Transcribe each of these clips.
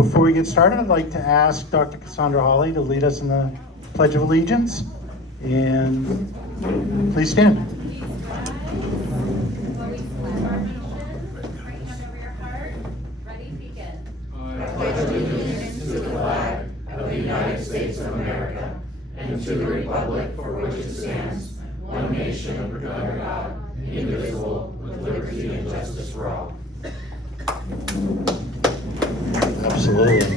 Before we get started, I'd like to ask Dr. Cassandra Hawley to lead us in the Pledge of Allegiance. And please stand. Of the United States of America, and to the republic for which it stands, one nation under God, indivisible, with liberty and justice for all. Absolutely.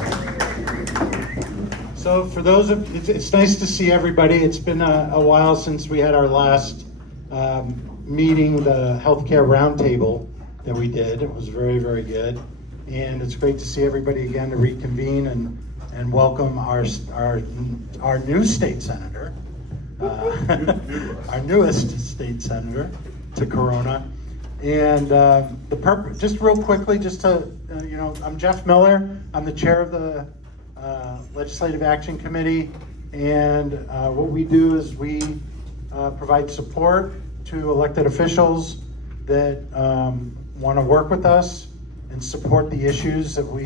So for those of, it's nice to see everybody. It's been a while since we had our last meeting, the healthcare roundtable that we did. It was very, very good. And it's great to see everybody again to reconvene and welcome our new state senator, our newest state senator to Corona. And the purpose, just real quickly, just to, I'm Jeff Miller. I'm the chair of the Legislative Action Committee. And what we do is we provide support to elected officials that want to work with us and support the issues that we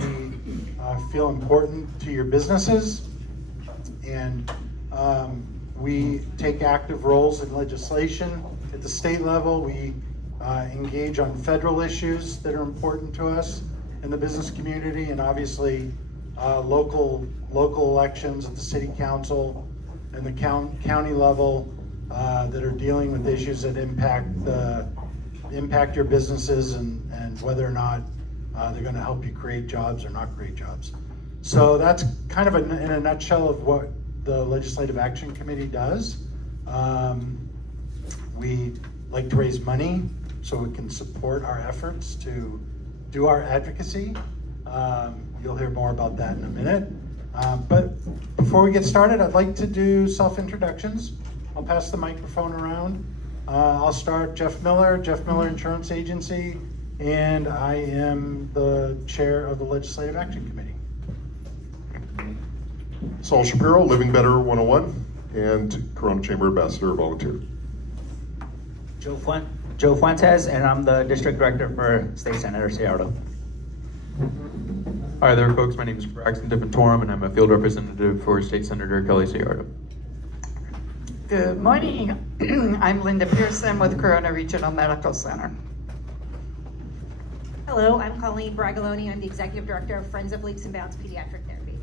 feel important to your businesses. And we take active roles in legislation at the state level. We engage on federal issues that are important to us in the business community, and obviously local elections at the city council and the county level that are dealing with issues that impact your businesses and whether or not they're going to help you create jobs or not create jobs. So that's kind of in a nutshell of what the Legislative Action Committee does. We like to raise money so we can support our efforts to do our advocacy. You'll hear more about that in a minute. But before we get started, I'd like to do self-introductions. I'll pass the microphone around. I'll start. Jeff Miller Insurance Agency, and I am the chair of the Legislative Action Committee. Saul Shapiro, Living Better 101, and Corona Chamber Ambassador Volunteer. Joe Fuentes, and I'm the District Director for State Senator Seyarto. Hi there, folks. My name is Braxton Diventorum, and I'm a field representative for State Senator Kelly Seyarto. Good morning. I'm Linda Pearson with Corona Regional Medical Center. Hello, I'm Colleen Bragaloni. I'm the Executive Director of Friends of Leaps and Bounds Pediatric Therapy.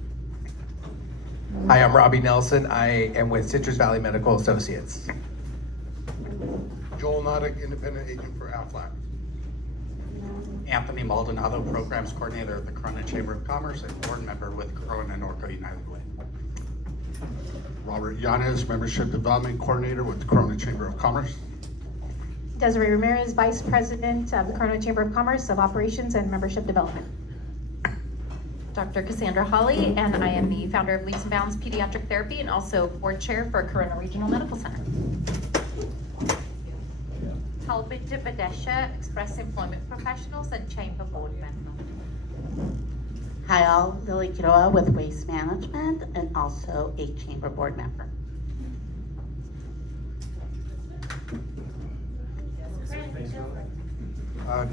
Hi, I'm Robbie Nelson. I am with Citrus Valley Medical Associates. Joel Noddick, Independent Agent for Aflac. Anthony Maldonado, Programs Coordinator at the Corona Chamber of Commerce and Board Member with Corona Norco United Way. Robert Yanez, Membership Development Coordinator with the Corona Chamber of Commerce. Desiree Ramirez, Vice President of the Corona Chamber of Commerce of Operations and Membership Development. Dr. Cassandra Hawley, and I am the founder of Leaps and Bounds Pediatric Therapy and also Board Chair for Corona Regional Medical Center. Halbita Badesha, Express Employment Professionals and Chamber Board Member. Hi all, Lily Quiroa with Waste Management and also a Chamber Board Member.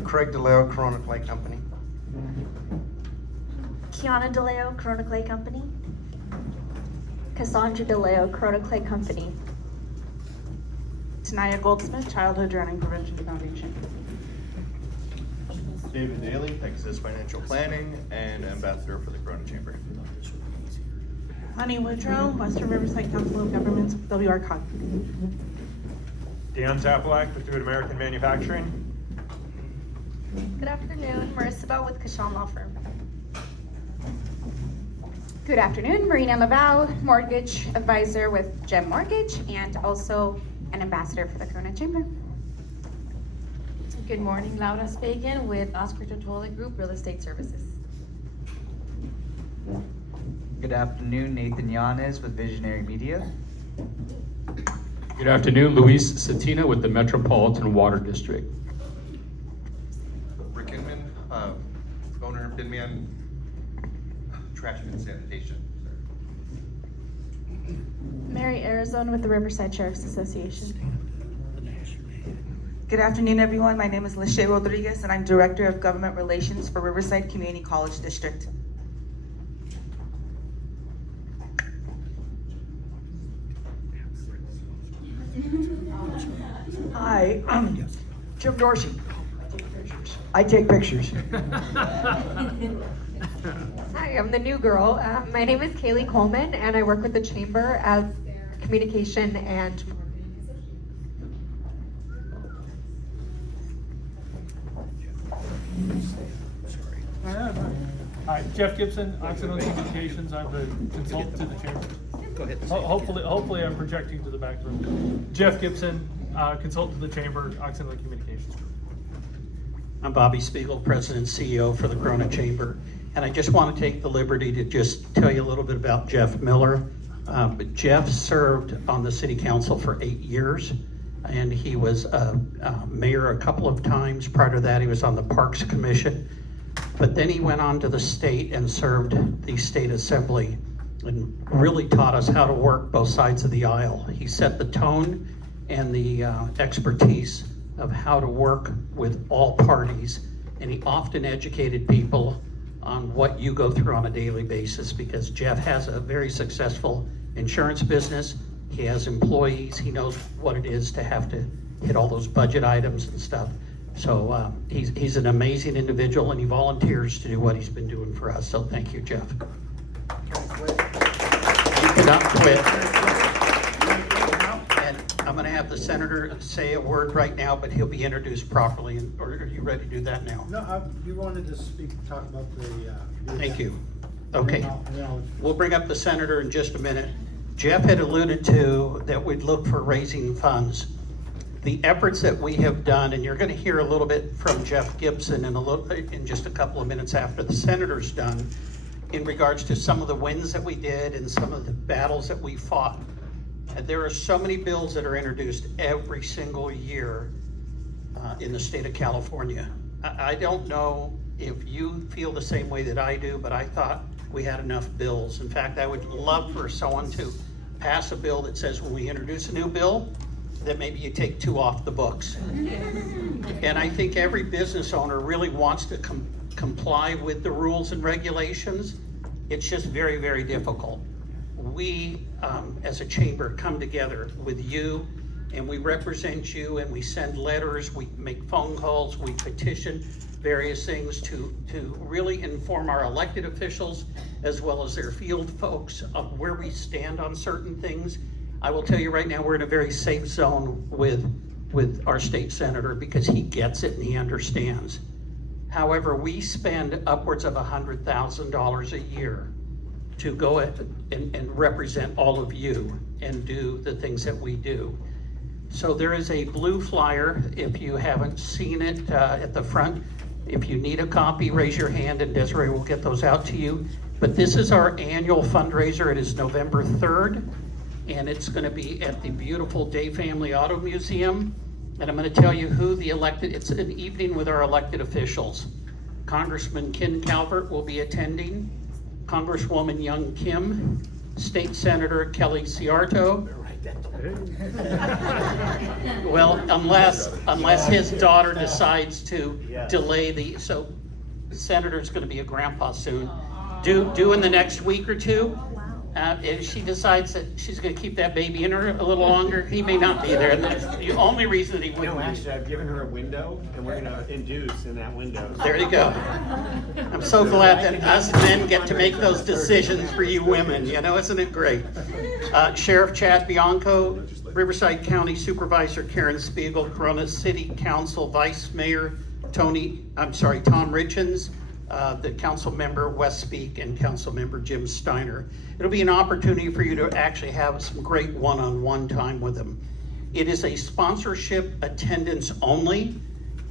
Craig DeLeo, Corona Clay Company. Kiana DeLeo, Corona Clay Company. Cassandra DeLeo, Corona Clay Company. Tanaya Goldsmith, Childhood Drowning Prevention Foundation. David Daly, Texas Financial Planning and Ambassador for the Corona Chamber. Honey Woodrow, Western Riverside Council of Governments, WRCOG. Dan Zaplak with Good American Manufacturing. Good afternoon, Marissa Bell with Kashan Law Firm. Good afternoon, Marina Mabau, Mortgage Advisor with Gem Mortgage and also an ambassador for the Corona Chamber. Good morning, Laura Spagan with Oscar Totola Group Real Estate Services. Good afternoon, Nathan Yanez with Visionary Media. Good afternoon, Luis Satina with the Metropolitan Water District. Rick Inman, owner of Binman Trash and Sanitation. Mary Arizona with the Riverside Sheriff's Association. Good afternoon, everyone. My name is Lachey Rodriguez, and I'm Director of Government Relations for Riverside Community College District. Hi, I'm Jim Dorsey. I take pictures. Hi, I'm the new girl. My name is Kaylee Coleman, and I work with the Chamber as communication and Hi, Jeff Gibson, Occidental Communications. I'm the consultant to the Chamber. Go ahead. Hopefully I'm projecting to the back room. Jeff Gibson, consultant to the Chamber, Occidental Communications. I'm Bobby Spiegel, President and CEO for the Corona Chamber. And I just want to take the liberty to just tell you a little bit about Jeff Miller. But Jeff served on the city council for 8 years, and he was mayor a couple of times. Prior to that, he was on the Parks Commission. But then he went on to the state and served the state assembly and really taught us how to work both sides of the aisle. He set the tone and the expertise of how to work with all parties, and he often educated people on what you go through on a daily basis, because Jeff has a very successful insurance business. He has employees. He knows what it is to have to hit all those budget items and stuff. So he's an amazing individual, and he volunteers to do what he's been doing for us. So thank you, Jeff. You cannot quit. And I'm going to have the senator say a word right now, but he'll be introduced properly. Or are you ready to do that now? No, you wanted to talk about the. Thank you. Okay. We'll bring up the senator in just a minute. Jeff had alluded to that we'd look for raising funds. The efforts that we have done, and you're going to hear a little bit from Jeff Gibson in just a couple of minutes after the senator's done, in regards to some of the wins that we did and some of the battles that we fought. And there are so many bills that are introduced every single year in the state of California. I don't know if you feel the same way that I do, but I thought we had enough bills. In fact, I would love for someone to pass a bill that says when we introduce a new bill, that maybe you take 2 off the books. And I think every business owner really wants to comply with the rules and regulations. It's just very, very difficult. We, as a chamber, come together with you, and we represent you, and we send letters, we make phone calls, we petition various things to really inform our elected officials as well as their field folks of where we stand on certain things. I will tell you right now, we're in a very safe zone with our state senator, because he gets it and he understands. However, we spend upwards of $100,000 a year to go and represent all of you and do the things that we do. So there is a blue flyer, if you haven't seen it, at the front. If you need a copy, raise your hand and Desiree will get those out to you. But this is our annual fundraiser. It is November 3rd. And it's going to be at the beautiful Day Family Auto Museum. And I'm going to tell you who it's an evening with our elected officials. Congressman Ken Calvert will be attending, Congresswoman Young Kim, State Senator Kelly Seyarto. Well, unless his daughter decides to delay so the senator's going to be a grandpa soon. Due in the next week or two. If she decides that she's going to keep that baby in her a little longer, he may not be there. And that's the only reason that he wouldn't. No, actually, I've given her a window, and we're going to induce in that window. There you go. I'm so glad that us men get to make those decisions for you women. You know, isn't it great? Sheriff Chad Bianco, Riverside County Supervisor Karen Spiegel, Corona City Council Vice Mayor Tom Richens, the council member Wes Speak, and council member Jim Steiner. It'll be an opportunity for you to actually have some great one-on-one time with them. It is a sponsorship attendance only.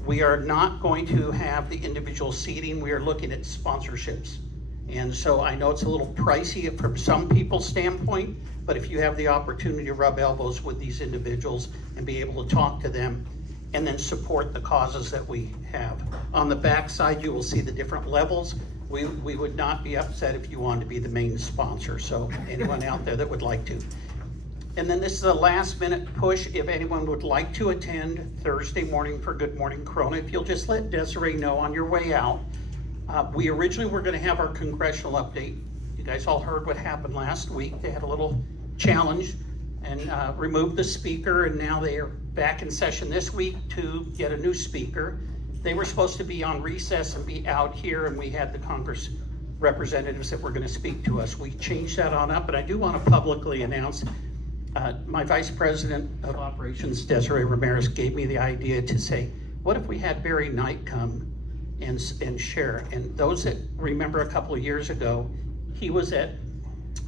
We are not going to have the individual seating. We are looking at sponsorships. And so I know it's a little pricey from some people's standpoint, but if you have the opportunity to rub elbows with these individuals and be able to talk to them, and then support the causes that we have. On the back side, you will see the different levels. We would not be upset if you wanted to be the main sponsor, so anyone out there that would like to. And then this is a last minute push. If anyone would like to attend Thursday morning for Good Morning Corona, if you'll just let Desiree know on your way out. We originally were gonna have our congressional update. You guys all heard what happened last week. They had a little challenge and removed the speaker, and now they are back in session this week to get a new speaker. They were supposed to be on recess and be out here, and we had the Congress representatives that were going to speak to us. We changed that on up, but I do want to publicly announce my Vice President of Operations, Desiree Ramirez, gave me the idea to say, what if we had Barry Knight come and share? And those that remember a couple of years ago, he was at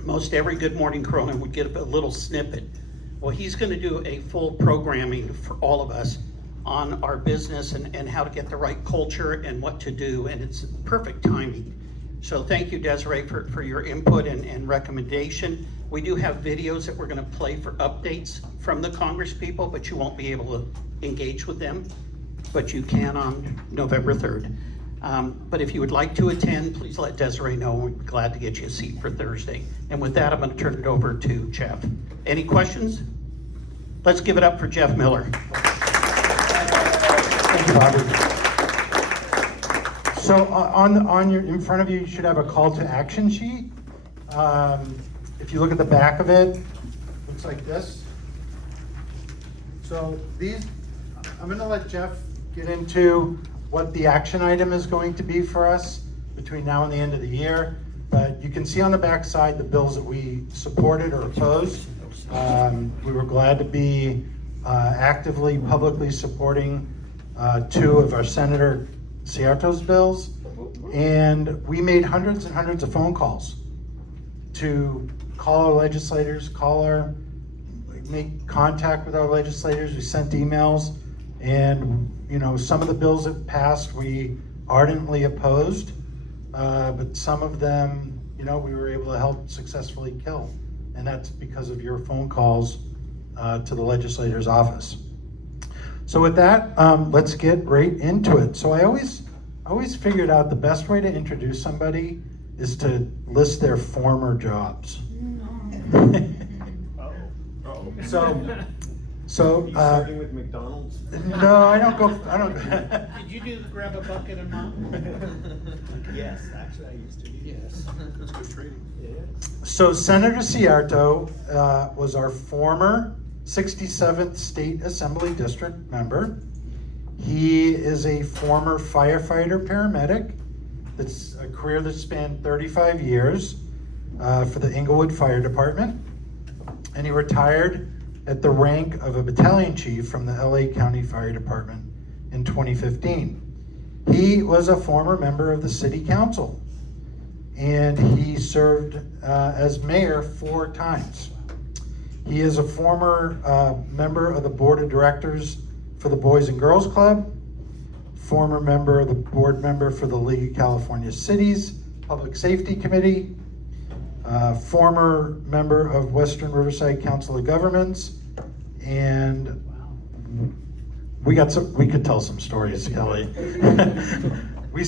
most every Good Morning Corona and would get a little snippet. Well, he's going to do a full programming for all of us on our business and how to get the right culture and what to do, and it's perfect timing. So thank you, Desiree, for your input and recommendation. We do have videos that we're going to play for updates from the Congress people, but you won't be able to engage with them, but you can on November 3rd. But if you would like to attend, please let Desiree know. We'd be glad to get you a seat for Thursday. And with that, I'm going to turn it over to Jeff. Any questions? Let's give it up for Jeff Miller. Thank you, Robert. So in front of you, you should have a call to action sheet. If you look at the back of it, looks like this. So I'm going to let Jeff get into what the action item is going to be for us between now and the end of the year. But you can see on the back side the bills that we supported or opposed. We were glad to be actively, publicly supporting 2 of our Senator Seyarto's bills. And we made hundreds and hundreds of phone calls to call our legislators, make contact with our legislators. We sent emails, and some of the bills that passed we ardently opposed, but some of them, we were able to help successfully kill, and that's because of your phone calls to the legislator's office. So with that, let's get right into it. So I always figured out the best way to introduce somebody is to list their former jobs. So you starting with McDonald's? No, I don't go. Did you do grab a bucket and mop? Yes, actually, I used to. Yes, that's good training. Yeah. So Senator Seyarto was our former 67th State Assembly District member. He is a former firefighter paramedic. That's a career that spanned 35 years for the Inglewood Fire Department. And he retired at the rank of a battalion chief from the LA County Fire Department in 2015. He was a former member of the City Council, and he served as mayor 4 times. He is a former member of the board of directors for the Boys and Girls Club, former member of the board member for the League of California Cities Public Safety Committee, former member of Western Riverside Council of Governments, and we could tell some stories, Kelly. we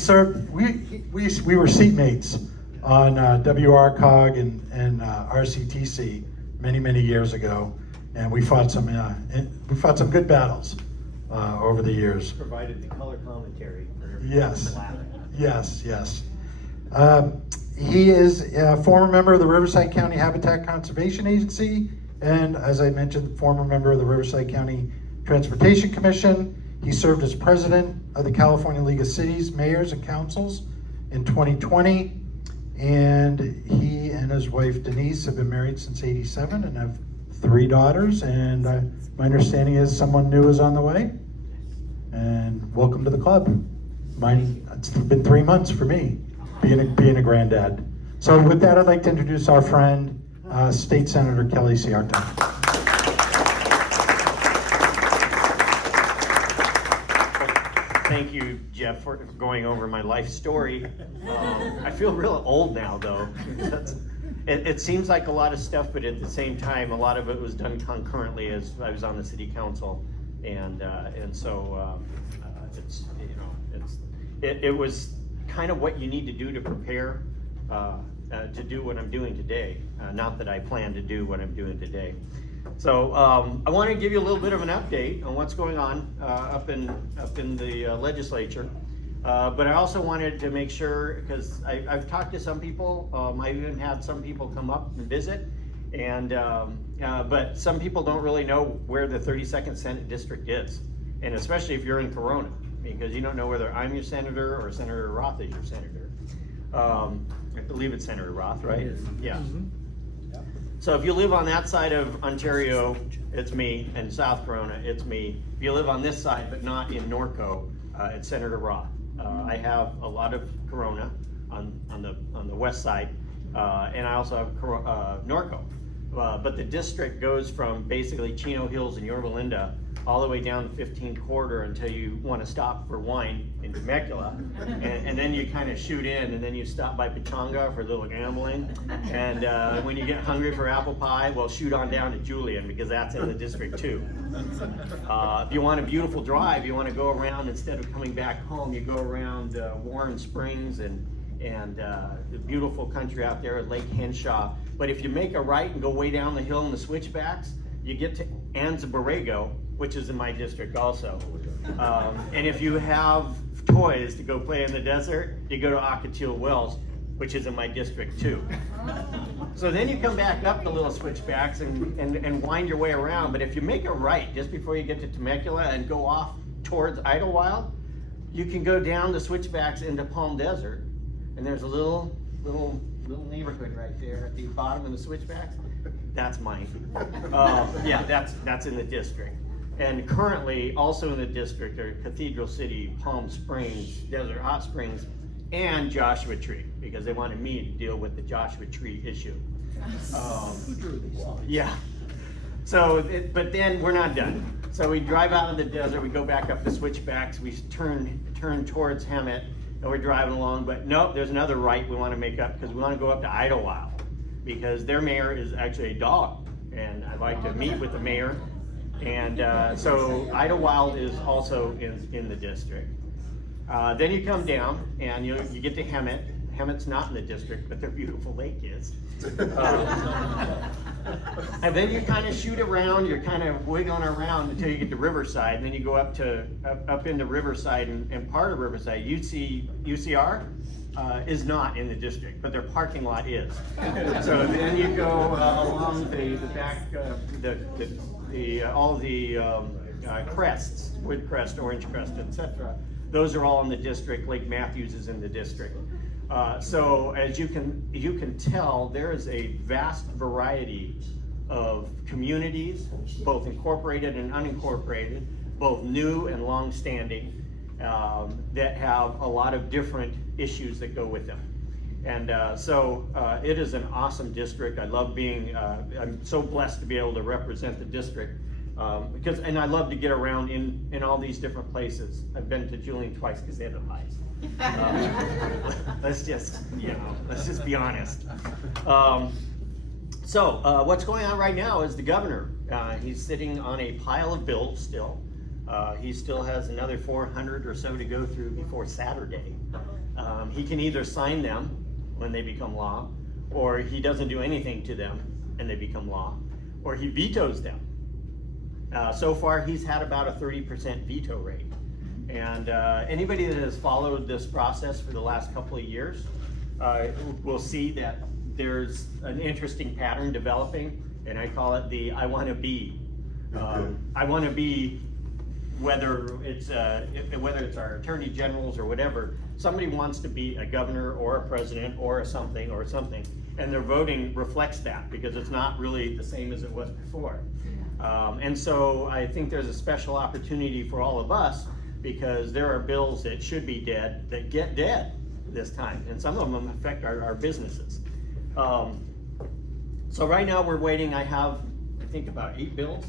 were seatmates on WRCOG and RCTC many years ago, and we fought some good battles over the years. Provided the color commentary for everyone. Yes. He is a former member of the Riverside County Habitat Conservation Agency, and as I mentioned, former member of the Riverside County Transportation Commission. He served as president of the California League of Cities, Mayors, and Councils in 2020, and he and his wife Denise have been married since '87 and have 3 daughters, and my understanding is someone new is on the way, and welcome to the club. It's been 3 months for me being a granddad. So with that, I'd like to introduce our friend, State Senator Kelly Seyarto. Thank you, Jeff, for going over my life story. I feel real old now, though. It seems like a lot of stuff, but at the same time, a lot of it was done concurrently as I was on the city council, and so it was kind of what you need to do to prepare to do what I'm doing today. Not that I plan to do what I'm doing today. So I want to give you a little bit of an update on what's going on up in the legislature. But I also wanted to make sure, because I've talked to some people, I even had some people come up and visit, And, but some people don't really know where the 32nd Senate District is. And especially if you're in Corona, because you don't know whether I'm your senator or Senator Roth is your senator. I believe it's Senator Roth, right? Yeah. So if you live on that side of Ontario, it's me, and South Corona, it's me. If you live on this side, but not in Norco, it's Senator Roth. I have a lot of Corona on the west side, and I also have Norco. But the district goes from basically Chino Hills and Yorba Linda all the way down the 15 corridor until you want to stop for wine in Temecula, and then you kind of shoot in, and then you stop by Pechanga for a little gambling, and when you get hungry for apple pie, well, shoot on down to Julian, because that's in the district too. If you want a beautiful drive, you want to go around, instead of coming back home, you go around Warren Springs and the beautiful country out there at Lake Henshaw. But if you make a right and go way down the hill in the switchbacks, you get to Anza Borrego, which is in my district also. And if you have toys to go play in the desert, you go to Ocotillo Wells, which is in my district too. So then you come back up the little switchbacks and wind your way around. But if you make a right just before you get to Temecula and go off towards Idlewild, you can go down the switchbacks into Palm Desert. And there's a little neighborhood right there at the bottom of the switchbacks. That's mine. Yeah, that's in the district. And currently, also in the district are Cathedral City, Palm Springs, Desert Hot Springs, and Joshua Tree, because they wanted me to deal with the Joshua Tree issue. Yeah. So, but then we're not done. So we drive out of the desert, we go back up the switchbacks, we turn towards Hemet, and we're driving along, but nope, there's another right we want to make up, because we want to go up to Idlewild, because their mayor is actually a dog, and I'd like to meet with the mayor. And so Idlewild is also in the district. Then you come down and you get to Hemet. Hemet's not in the district, but their beautiful lake is. And then you kind of shoot around, you're kind of wiggling around until you get to Riverside, and then you go up into Riverside, and part of Riverside, UCR is not in the district, but their parking lot is. So then you go along the back, all the crests, Woodcrest, Orange Crest, etc. Those are all in the district. Lake Matthews is in the district. So as you can tell, there is a vast variety of communities, both incorporated and unincorporated, both new and long-standing, that have a lot of different issues that go with them. And so it is an awesome district. I love being, I'm so blessed to be able to represent the district, and I love to get around in all these different places. I've been to Julian twice because they have the pies. Let's just be honest. So what's going on right now is the governor. He's sitting on a pile of bills still. He still has another 400 or so to go through before Saturday. He can either sign them when they become law, or he doesn't do anything to them and they become law, or he vetoes them. So far, he's had about a 30% veto rate. And anybody that has followed this process for the last couple of years will see that there's an interesting pattern developing, and I call it the I want to be. I want to be, whether it's our attorney generals or whatever, somebody wants to be a governor or a president or a something, and their voting reflects that, because it's not really the same as it was before. And so I think there's a special opportunity for all of us, because there are bills that should be dead that get dead this time, and some of them affect our businesses. So right now we're waiting. I have, I think, about 8 bills,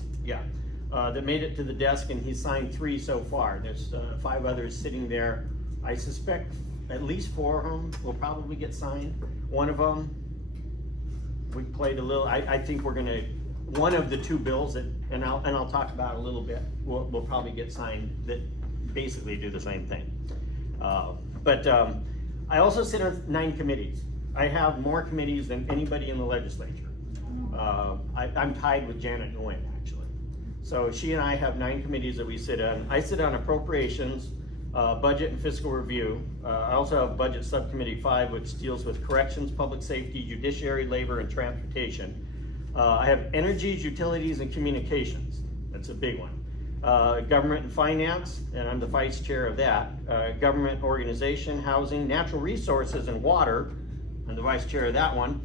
that made it to the desk, and he's signed 3 so far. There's 5 others sitting there. I suspect at least 4 of them will probably get signed. One of them, we played a little, I think we're gonna, one of the 2 bills that, and I'll talk about a little bit, will probably get signed, that basically do the same thing. But I also sit on 9 committees. I have more committees than anybody in the legislature. I'm tied with Janet Nguyen, actually. So she and I have 9 committees that we sit on. I sit on appropriations, budget and fiscal review. I also have budget subcommittee 5, which deals with corrections, public safety, judiciary, labor, and transportation. I have energies, utilities, and communications. That's a big one. Government and finance, and I'm the vice chair of that. Government organization, housing, natural resources, and water. I'm the vice chair of that one.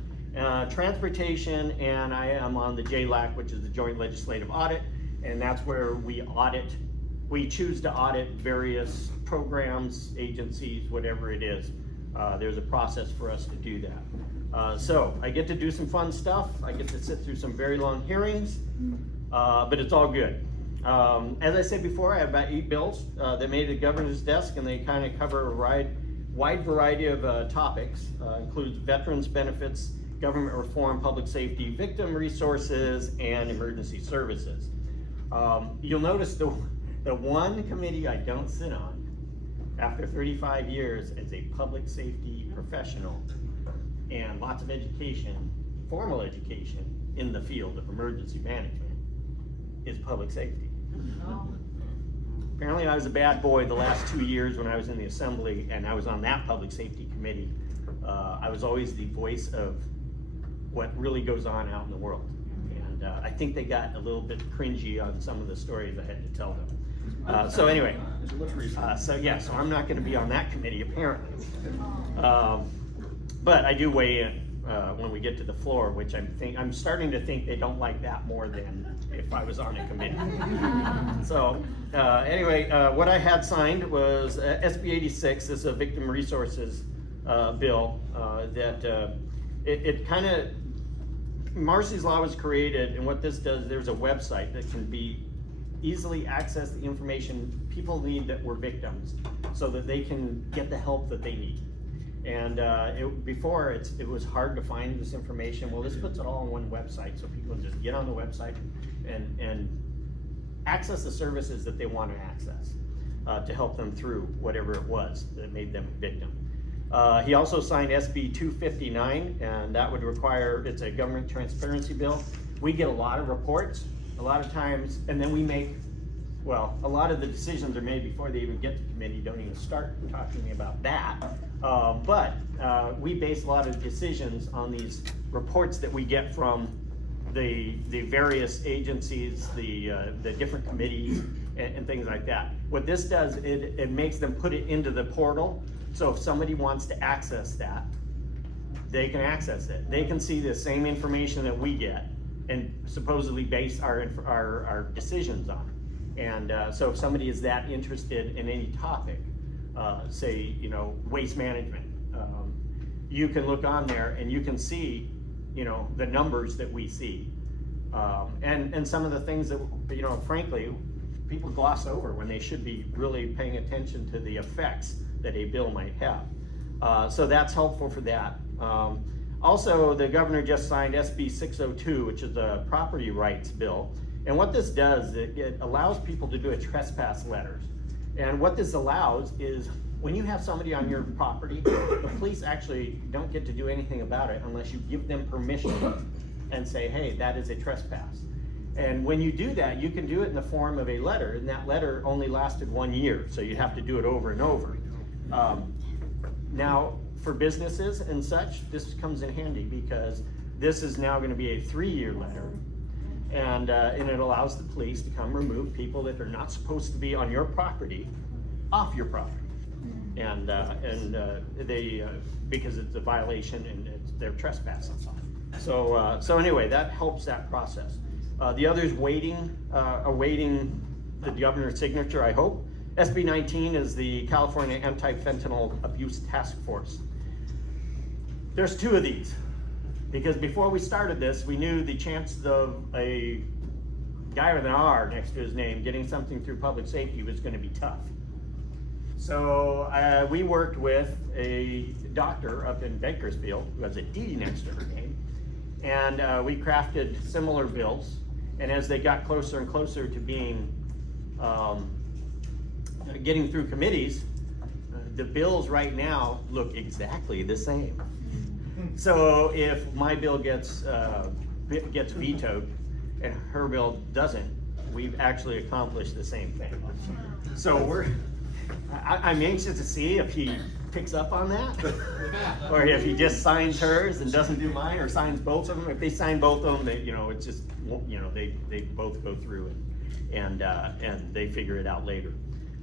Transportation, and I am on the JLAC, which is the Joint Legislative Audit, and that's where we choose to audit various programs, agencies, whatever it is. There's a process for us to do that. So I get to do some fun stuff. I get to sit through some very long hearings, but it's all good. As I said before, I have about 8 bills that made the governor's desk, and they kind of cover a wide variety of topics. Includes veterans benefits, government reform, public safety, victim resources, and emergency services. You'll notice the one committee I don't sit on after 35 years as a public safety professional and lots of education, formal education in the field of emergency management is public safety. Apparently I was a bad boy the last 2 years when I was in the assembly and I was on that public safety committee. I was always the voice of what really goes on out in the world. And I think they got a little bit cringy on some of the stories I had to tell them. So anyway, so I'm not gonna be on that committee apparently. But I do weigh in when we get to the floor, which I'm starting to think they don't like that more than if I was on a committee. So anyway, what I had signed was SB 86. This is a victim resources bill that it kind of, Marcy's Law was created, and what this does, there's a website that can be easily access the information people need that were victims so that they can get the help that they need. And before it was hard to find this information. Well, this puts it all on one website so people can just get on the website and access the services that they want to access to help them through whatever it was that made them a victim. He also signed SB 259, and that would require, it's a government transparency bill. We get a lot of reports, a lot of times, and then we make, well, a lot of the decisions are made before they even get to committee. Don't even start talking to me about that. But we base a lot of decisions on these reports that we get from the various agencies, the different committees, and things like that. What this does, it makes them put it into the portal. So if somebody wants to access that, they can access it. They can see the same information that we get and supposedly base our decisions on it. And so if somebody is that interested in any topic, say, waste management, you can look on there and you can see, the numbers that we see. And some of the things that, frankly, people gloss over when they should be really paying attention to the effects that a bill might have. So that's helpful for that. Also, the governor just signed SB 602, which is a property rights bill. And what this does, it allows people to do a trespass letters. And what this allows is when you have somebody on your property, the police actually don't get to do anything about it unless you give them permission and say, hey, that is a trespass. And when you do that, you can do it in the form of a letter, and that letter only lasted 1 year, so you have to do it over and over. Now, for businesses and such, this comes in handy because this is now going to be a 3-year letter, and it allows the police to come remove people that are not supposed to be on your property off your property, and they because it's a violation and they're trespassing. So anyway, that helps that process. The others awaiting the governor's signature, I hope. SB 19 is the California Anti-Fentanyl Abuse Task Force. There's 2 of these, because before we started this, we knew the chances of a guy with an R next to his name getting something through public safety was going to be tough. So we worked with a doctor up in Bakersfield who has a D next to her name, and we crafted similar bills. And as they got closer and closer to being getting through committees, the bills right now look exactly the same. So if my bill gets vetoed and her bill doesn't, we've actually accomplished the same thing. So I'm anxious to see if he picks up on that, or if he just signs hers and doesn't do mine, or signs both of them. If they sign both of them, they, it's just, they both go through and they figure it out later.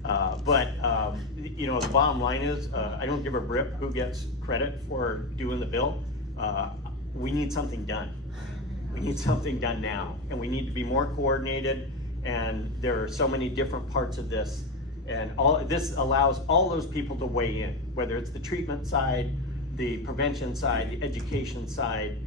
But the bottom line is, I don't give a rip who gets credit for doing the bill. We need something done. We need something done now, and we need to be more coordinated. And there are so many different parts of this, and this allows all those people to weigh in, whether it's the treatment side, the prevention side, the education side,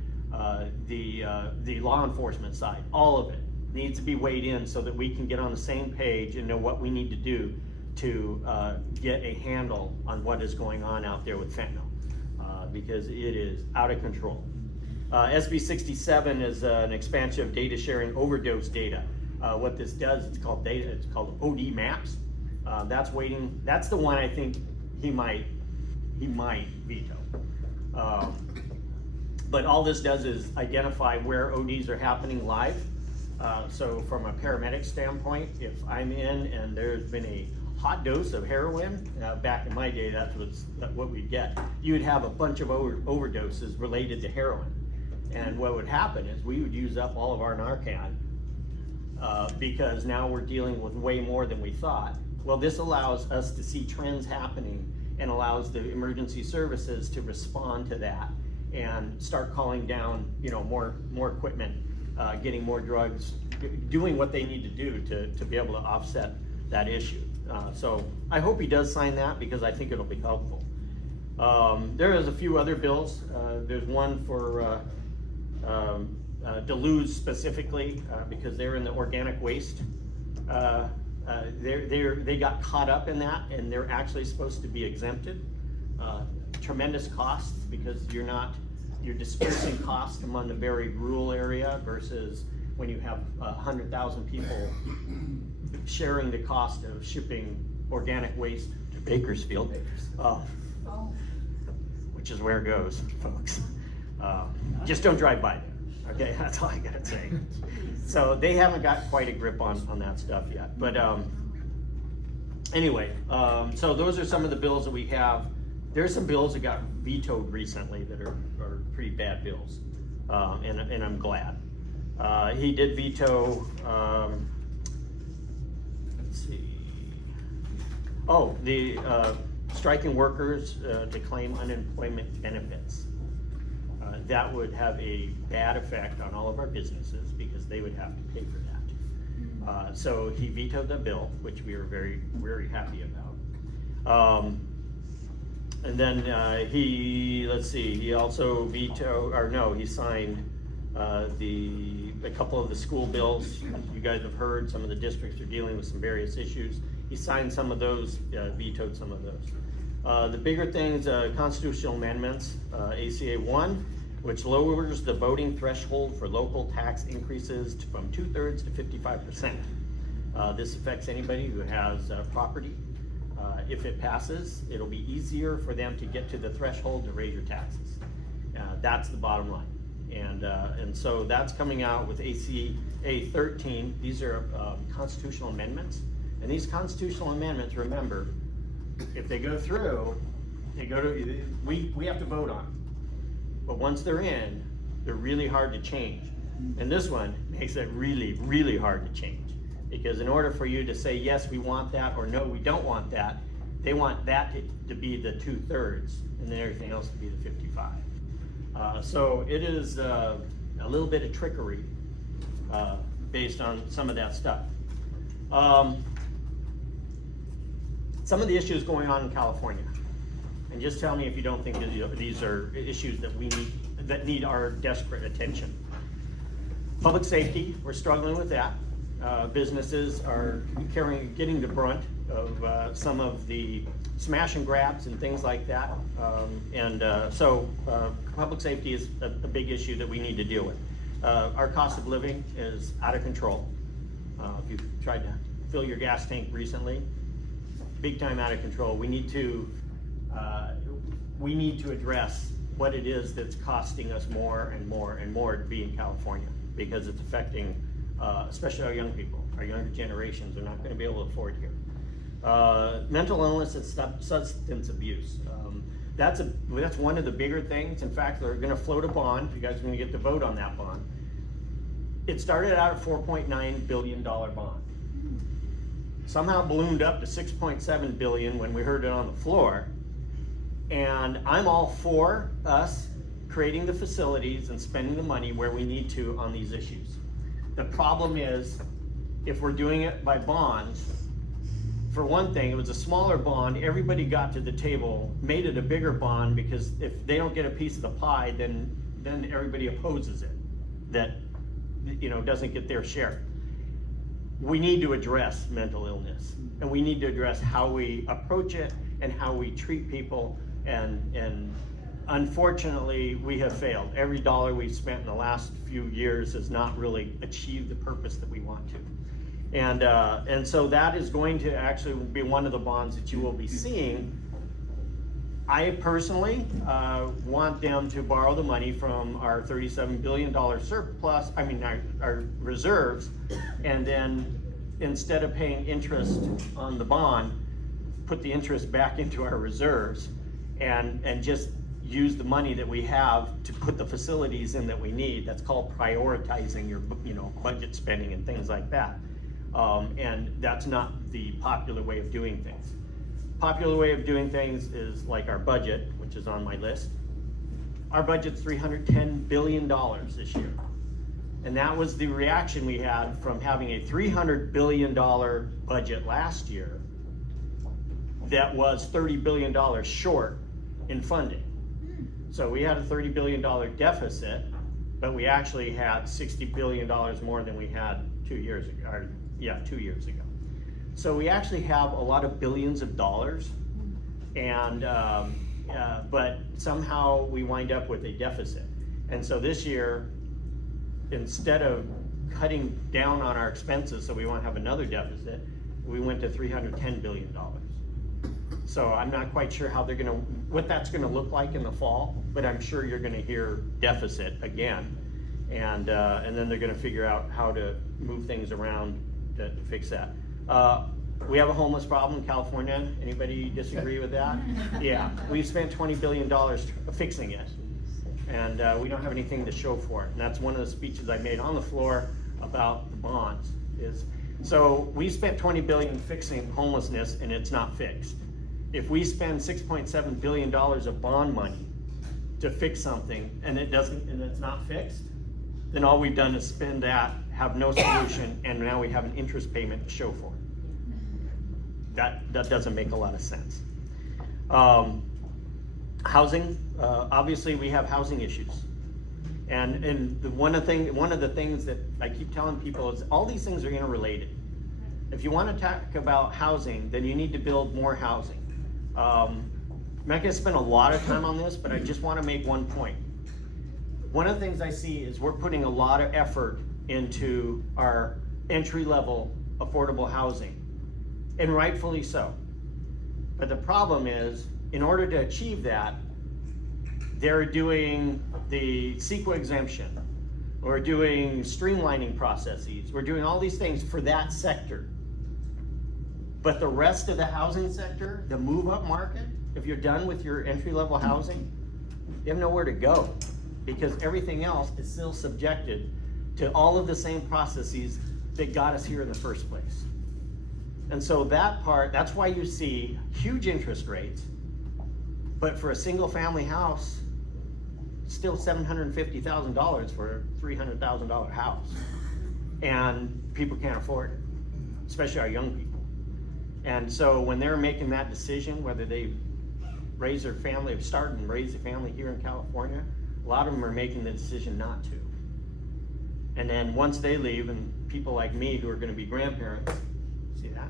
the law enforcement side. All of it needs to be weighed in so that we can get on the same page and know what we need to do to get a handle on what is going on out there with fentanyl, because it is out of control. SB 67 is an expansion of data sharing overdose data. What this does, it's called OD maps. That's waiting. That's the one I think he might veto. But all this does is identify where ODs are happening live. So from a paramedic standpoint, if I'm in and there's been a hot dose of heroin, back in my day, that's what we'd get. You would have a bunch of overdoses related to heroin. And what would happen is we would use up all of our Narcan, because now we're dealing with way more than we thought. Well, this allows us to see trends happening and allows the emergency services to respond to that and start calling down, more equipment, getting more drugs, doing what they need to do to be able to offset that issue. So I hope he does sign that, because I think it'll be helpful. There is a few other bills. There's one for Duluth specifically, because they're in the organic waste. They got caught up in that, and they're actually supposed to be exempted. Tremendous costs, because you're dispersing costs among the very rural area versus when you have 100,000 people sharing the cost of shipping organic waste to Bakersfield, which is where it goes, folks. Just don't drive by there, okay? That's all I gotta say. So they haven't got quite a grip on that stuff yet. But anyway, so those are some of the bills that we have. There's some bills that got vetoed recently that are pretty bad bills, and I'm glad. He did veto, let's see. Oh, the striking workers to claim unemployment benefits. That would have a bad effect on all of our businesses, because they would have to pay for that. So he vetoed the bill, which we were very, very happy about. And then he also he signed a couple of the school bills. You guys have heard some of the districts are dealing with some various issues. He signed some of those, vetoed some of those. The bigger things, constitutional amendments, ACA 1, which lowers the voting threshold for local tax increases from 2/3 to 55%. This affects anybody who has property. If it passes, it'll be easier for them to get to the threshold to raise your taxes. That's the bottom line. And so that's coming out with ACA 13. These are constitutional amendments. And these constitutional amendments, remember, if they go through, we have to vote on them. But once they're in, they're really hard to change. And this one makes it really, really hard to change. Because in order for you to say, yes, we want that, or no, we don't want that, they want that to be the 2/3, and then everything else to be the 55. So it is a little bit of trickery based on some of that stuff. Some of the issues going on in California. And just tell me if you don't think these are issues that need our desperate attention. Public safety, we're struggling with that. Businesses are getting the brunt of some of the smash and grabs and things like that. So public safety is a big issue that we need to deal with. Our cost of living is out of control. If you've tried to fill your gas tank recently, big time out of control. We need to address what it is that's costing us more and more and more to be in California, because it's affecting especially our young people. Our younger generations are not going to be able to afford here. Mental illness and substance abuse. That's one of the bigger things. In fact, they're gonna float a bond. You guys are gonna get to vote on that bond. It started out at $4.9 billion bond. Somehow ballooned up to 6.7 billion when we heard it on the floor. And I'm all for us creating the facilities and spending the money where we need to on these issues. The problem is, if we're doing it by bonds, for one thing, it was a smaller bond, everybody got to the table, made it a bigger bond, because if they don't get a piece of the pie, then everybody opposes it, that, you know, doesn't get their share. We need to address mental illness, and we need to address how we approach it and how we treat people, and unfortunately, we have failed. Every dollar we've spent in the last few years has not really achieved the purpose that we want to. And so that is going to actually be one of the bonds that you will be seeing. I personally want them to borrow the money from our $37 billion surplus, our reserves, and then instead of paying interest on the bond, put the interest back into our reserves and just use the money that we have to put the facilities in that we need. That's called prioritizing your budget spending and things like that. And that's not the popular way of doing things. Popular way of doing things is like our budget, which is on my list. Our budget's $310 billion this year. And that was the reaction we had from having a $300 billion budget last year that was $30 billion short in funding. So we had a $30 billion deficit, but we actually had $60 billion more than we had 2 years ago. 2 years ago. So we actually have a lot of billions of dollars, and but somehow we wind up with a deficit. And so this year, instead of cutting down on our expenses so we won't have another deficit, we went to $310 billion. So I'm not quite sure how what that's gonna look like in the fall, but I'm sure you're gonna hear deficit again. And then they're gonna figure out how to move things around to fix that. We have a homeless problem in California. Anybody disagree with that? Yeah, we've spent $20 billion fixing it, and we don't have anything to show for it. And that's one of the speeches I made on the floor about the bonds. So we spent $20 billion fixing homelessness, and it's not fixed. If we spend $6.7 billion of bond money to fix something and it's not fixed, then all we've done is spend that, have no solution, and now we have an interest payment to show for it. That doesn't make a lot of sense. Housing, obviously we have housing issues. And one of the things that I keep telling people is all these things are interrelated. If you want to talk about housing, then you need to build more housing. I'm not going to spend a lot of time on this, but I just want to make one point. One of the things I see is we're putting a lot of effort into our entry-level affordable housing, and rightfully so. But the problem is, in order to achieve that, they're doing the CEQA exemption, we're doing streamlining processes, we're doing all these things for that sector. But the rest of the housing sector, the move-up market, if you're done with your entry-level housing, you have nowhere to go, because everything else is still subjected to all of the same processes that got us here in the first place. And so that's why you see huge interest rates, but for a single family house, still $750,000 for a $300,000 house. And people can't afford it, especially our young people. And so when they're making that decision, whether they raise their family, start and raise a family here in California, a lot of them are making the decision not to. And then once they leave, and people like me who are gonna be grandparents, see that?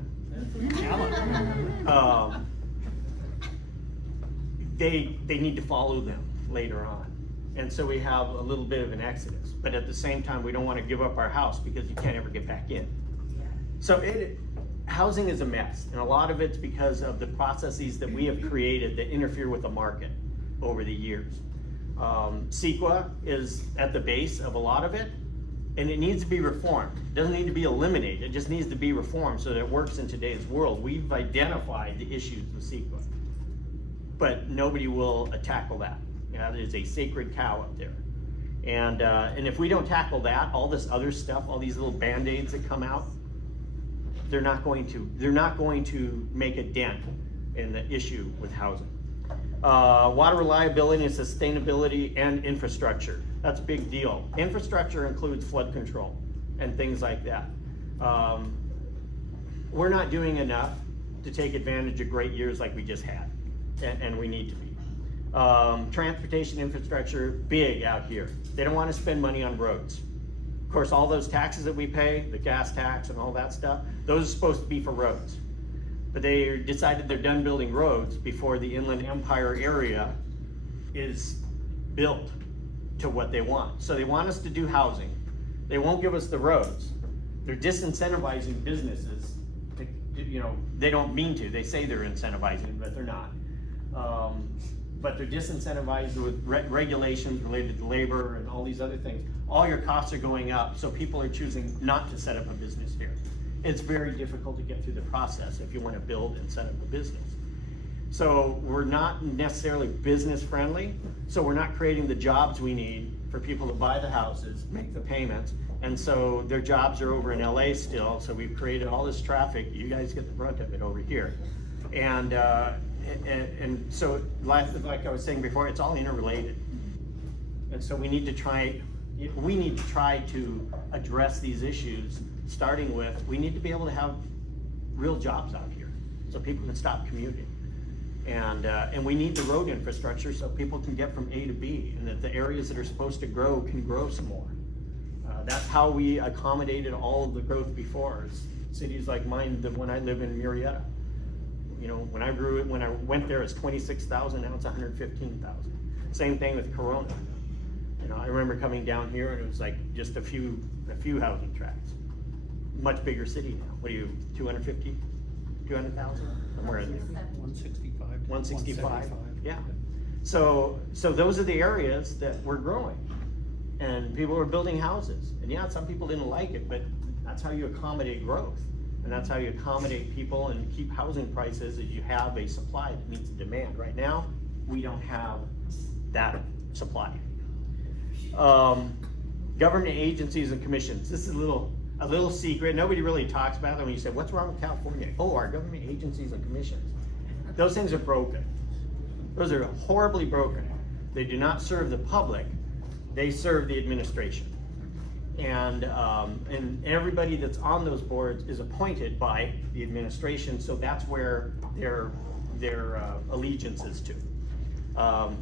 They need to follow them later on. And so we have a little bit of an exodus. But at the same time, we don't want to give up our house because you can't ever get back in. So housing is a mess. And a lot of it's because of the processes that we have created that interfere with the market over the years. CEQA is at the base of a lot of it. And it needs to be reformed. It doesn't need to be eliminated, it just needs to be reformed so that it works in today's world. We've identified the issues with CEQA, but nobody will tackle that. You know, there's a sacred cow up there. And if we don't tackle that, all this other stuff, all these little Band-Aids that come out, they're not going to make a dent in the issue with housing. Water reliability and sustainability and infrastructure. That's a big deal. Infrastructure includes flood control and things like that. We're not doing enough to take advantage of great years like we just had, and we need to be. Transportation infrastructure, big out here. They don't want to spend money on roads. Of course, all those taxes that we pay, the gas tax and all that stuff, those are supposed to be for roads. But they decided they're done building roads before the Inland Empire area is built to what they want. So they want us to do housing. They won't give us the roads. They're disincentivizing businesses. They don't mean to. They say they're incentivizing, but they're not. But they're disincentivized with regulations related to labor and all these other things. All your costs are going up, so people are choosing not to set up a business here. It's very difficult to get through the process if you want to build and set up a business. So we're not necessarily business friendly, so we're not creating the jobs we need for people to buy the houses, make the payments, and so their jobs are over in LA still, so we've created all this traffic. You guys get the brunt of it over here. And so like I was saying before, it's all interrelated. And so we need to try to address these issues, starting with, we need to be able to have real jobs out here so people can stop commuting. And we need the road infrastructure so people can get from A to B, and that the areas that are supposed to grow can grow some more. That's how we accommodated all of the growth before. Cities like mine, the one I live in, Murrieta. You know, when I went there, it's 26,000, now it's 115,000. Same thing with Corona. You know, I remember coming down here and it was like just a few housing tracts. Much bigger city now. What are you, 250, 200,000? Somewhere in there. 165. 165, yeah. So those are the areas that were growing. And people were building houses. And yeah, some people didn't like it, but that's how you accommodate growth. And that's how you accommodate people and keep housing prices, as you have a supply that meets the demand. Right now, we don't have that supply. Government agencies and commissions. This is a little secret. Nobody really talks about it. When you say, what's wrong with California? Oh, our government agencies and commissions. Those things are broken. Those are horribly broken. They do not serve the public. They serve the administration. And everybody that's on those boards is appointed by the administration, so that's where their allegiance is to.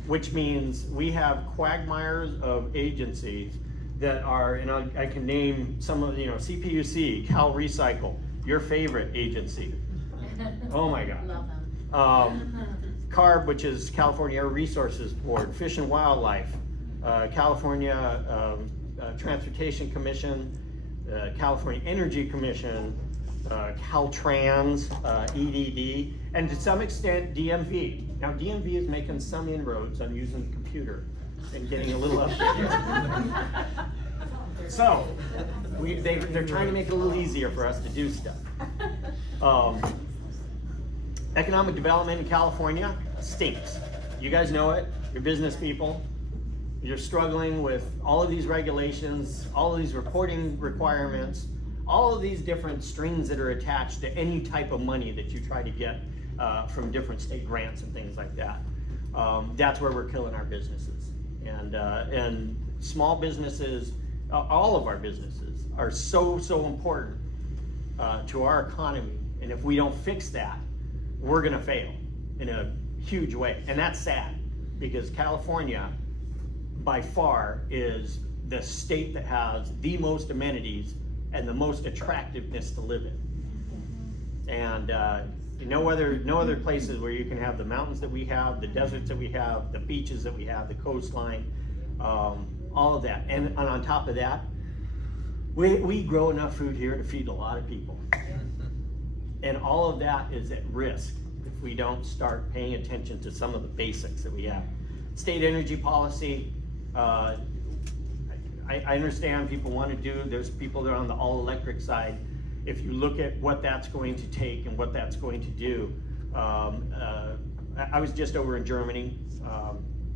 Which means we have quagmires of agencies that are, and I can name some of, CPUC, Cal Recycle, your favorite agency. Oh my God. Love them. CARB, which is California Air Resources Board, Fish and Wildlife, California Transportation Commission, California Energy Commission, Caltrans, EDD, and to some extent DMV. Now DMV is making some inroads on using the computer and getting a little up there. So they're trying to make it a little easier for us to do stuff. Economic development in California stinks. You guys know it. You're business people. You're struggling with all of these regulations, all of these reporting requirements, all of these different strings that are attached to any type of money that you try to get from different state grants and things like that. That's where we're killing our businesses. And small businesses, all of our businesses are so important to our economy. And if we don't fix that, we're gonna fail in a huge way. And that's sad, because California, by far, is the state that has the most amenities and the most attractiveness to live in. And no other places where you can have the mountains that we have, the deserts that we have, the beaches that we have, the coastline, all of that. And on top of that, we grow enough food here to feed a lot of people. And all of that is at risk if we don't start paying attention to some of the basics that we have. State energy policy, I understand people want to do, there's people that are on the all-electric side. If you look at what that's going to take and what that's going to do, I was just over in Germany,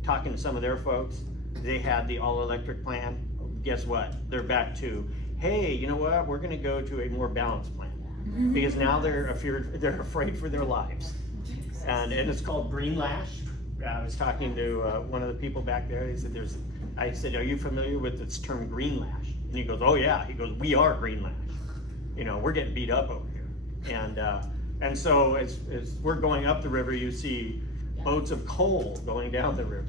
talking to some of their folks. They had the all-electric plan. Guess what? They're back to, hey, you know what? We're gonna go to a more balanced plan. Because now they're afraid for their lives. And it's called green lash. I was talking to one of the people back there. He said, I said, are you familiar with this term green lash? And he goes, oh yeah. He goes, we are green lash. You know, we're getting beat up over here. And so as we're going up the river, you see boats of coal going down the river.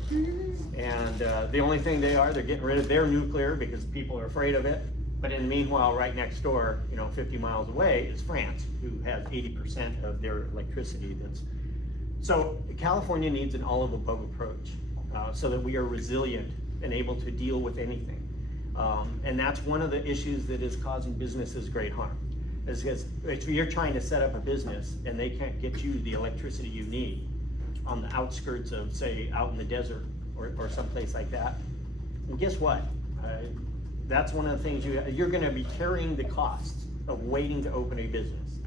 And the only thing they're getting rid of their nuclear because people are afraid of it. But in the meanwhile, right next door, 50 miles away is France, who has 80% of their electricity. So California needs an all-of-above approach so that we are resilient and able to deal with anything. And that's one of the issues that is causing businesses great harm. Is because if you're trying to set up a business and they can't get you the electricity you need on the outskirts of, say, out in the desert or someplace like that, well, guess what? That's one of the things you're going to be carrying the costs of waiting to open a business,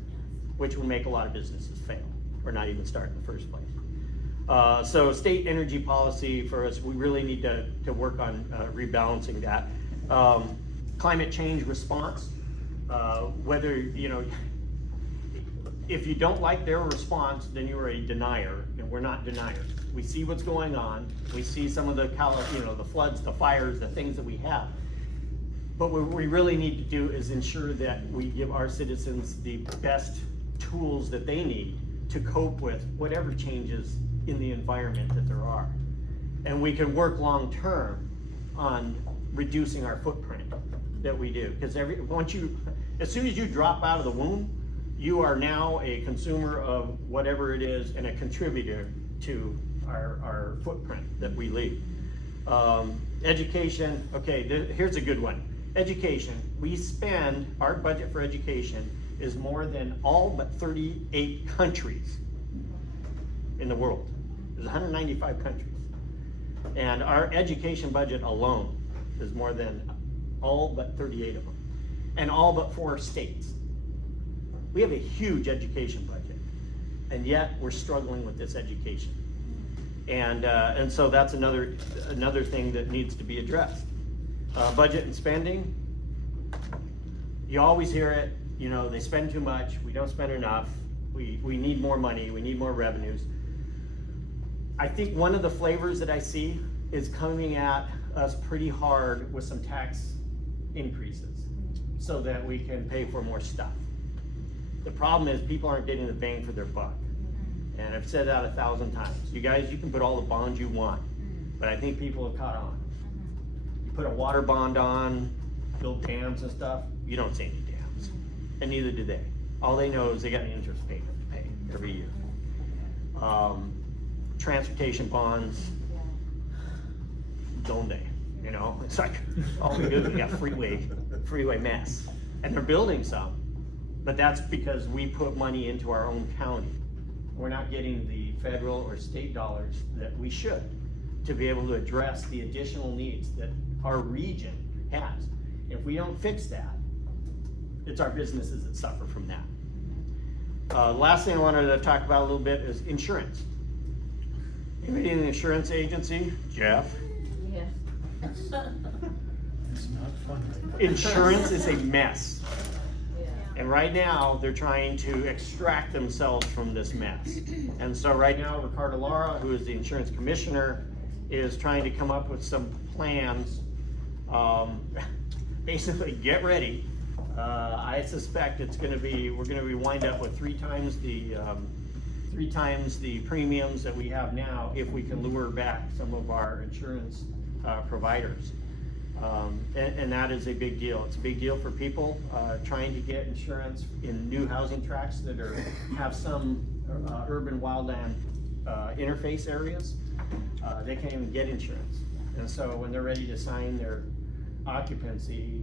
which will make a lot of businesses fail or not even start in the first place. So state energy policy for us, we really need to work on rebalancing that. Climate change response, whether, if you don't like their response, then you're a denier, and we're not deniers. We see what's going on. We see some of the floods, the fires, the things that we have. But what we really need to do is ensure that we give our citizens the best tools that they need to cope with whatever changes in the environment that there are. And we can work long-term on reducing our footprint that we do. Because as soon as you drop out of the womb, you are now a consumer of whatever it is and a contributor to our footprint that we leave. Education, okay, here's a good one. Education, our budget for education is more than all but 38 countries in the world. There's 195 countries. And our education budget alone is more than all but 38 of them. And all but 4 states. We have a huge education budget. And yet we're struggling with this education. And so that's another thing that needs to be addressed. Budget and spending, you always hear it, they spend too much, we don't spend enough, we need more money, we need more revenues. I think one of the flavors that I see is coming at us pretty hard with some tax increases so that we can pay for more stuff. The problem is people aren't getting the bang for their buck. And I've said that 1,000 times. You guys, you can put all the bonds you want, but I think people have caught on. You put a water bond on, build dams and stuff, you don't see any dams. And neither do they. All they know is they got an interest payment to pay every year. Transportation bonds, don't they? It's like all we do is we got freeway mess. And they're building some, but that's because we put money into our own county. We're not getting the federal or state dollars that we should to be able to address the additional needs that our region has. If we don't fix that, it's our businesses that suffer from that. Last thing I wanted to talk about a little bit is insurance. Anybody in the insurance agency? Jeff? Yeah. It's not fun. Insurance is a mess. And right now, they're trying to extract themselves from this mess. And so right now, Ricardo Lara, who is the insurance commissioner, is trying to come up with some plans. Basically, get ready. I suspect we're going to be wind up with 3 times the premiums that we have now if we can lure back some of our insurance providers. And that is a big deal. It's a big deal for people trying to get insurance in new housing tracts that have some urban wildland interface areas. They can't even get insurance. And so when they're ready to sign their occupancy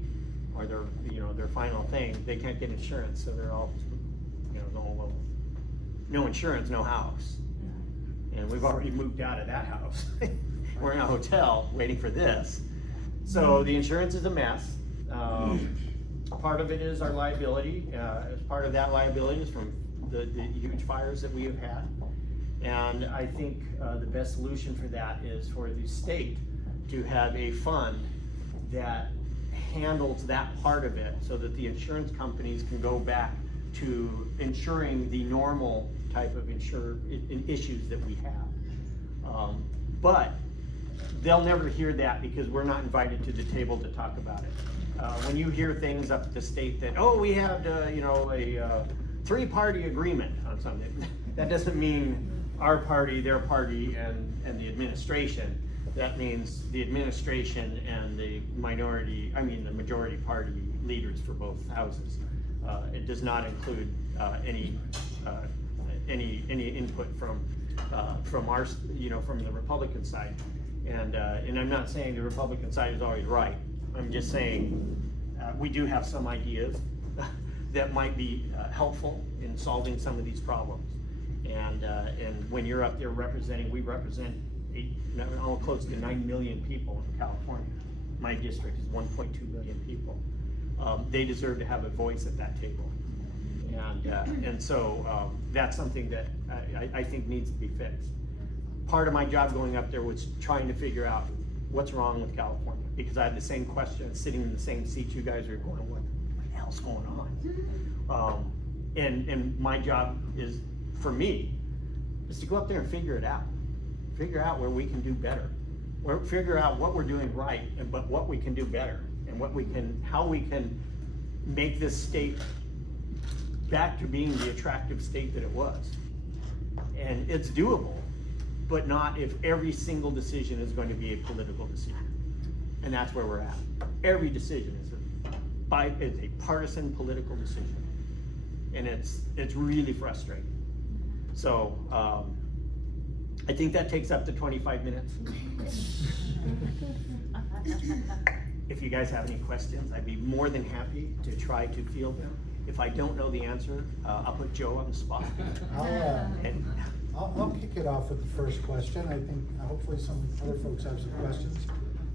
or their final thing, they can't get insurance. So they're all, no insurance, no house. And we've already moved out of that house. We're in a hotel waiting for this. So the insurance is a mess. Part of it is our liability. As part of that liability is from the huge fires that we have had. And I think the best solution for that is for the state to have a fund that handles that part of it so that the insurance companies can go back to insuring the normal type of issues that we have. But they'll never hear that because we're not invited to the table to talk about it. When you hear things up at the state that, oh, we have, a three-party agreement on something, that doesn't mean our party, their party, and the administration. That means the administration and the majority party leaders for both houses. It does not include any input from our, from the Republican side. And I'm not saying the Republican side is always right. I'm just saying we do have some ideas that might be helpful in solving some of these problems. And when you're up there representing, we represent almost close to 9 million people in California. My district is 1.2 million people. They deserve to have a voice at that table. And so that's something that I think needs to be fixed. Part of my job going up there was trying to figure out what's wrong with California, because I had the same question, sitting in the same seat you guys are going, what the hell's going on? And my job is, for me, is to go up there and figure it out. Figure out where we can do better. Or figure out what we're doing right, but what we can do better, and how we can make this state back to being the attractive state that it was. And it's doable, but not if every single decision is going to be a political decision. And that's where we're at. Every decision is a partisan political decision. And it's really frustrating. So I think that takes up to 25 minutes. If you guys have any questions, I'd be more than happy to try to field them. If I don't know the answer, I'll put Joe on the spot. I'll kick it off with the first question. I think hopefully some other folks have some questions.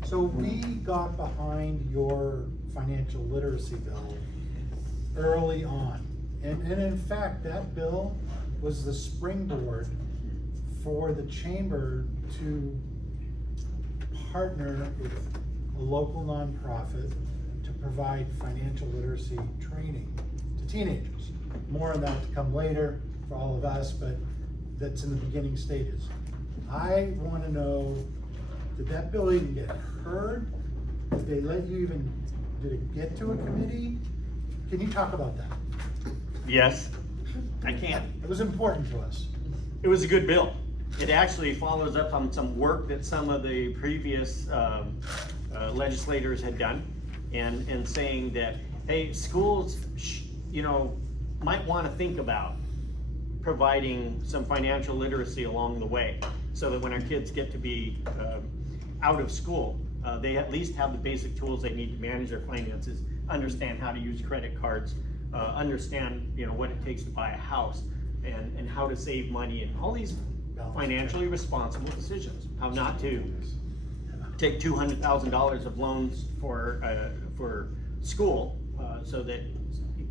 So we got behind your financial literacy bill early on. And in fact, that bill was the springboard for the chamber to partner with a local nonprofit to provide financial literacy training to teenagers. More on that to come later for all of us, but that's in the beginning stages. I want to know, did that bill even get heard? Did they let you did it get to a committee? Can you talk about that? Yes, I can. It was important to us. It was a good bill. It actually follows up on some work that some of the previous legislators had done, and saying that, hey, schools, might want to think about providing some financial literacy along the way, so that when our kids get to be out of school, they at least have the basic tools they need to manage their finances, understand how to use credit cards, understand what it takes to buy a house, and how to save money, and all these financially responsible decisions. How not to take $200,000 of loans for school, so that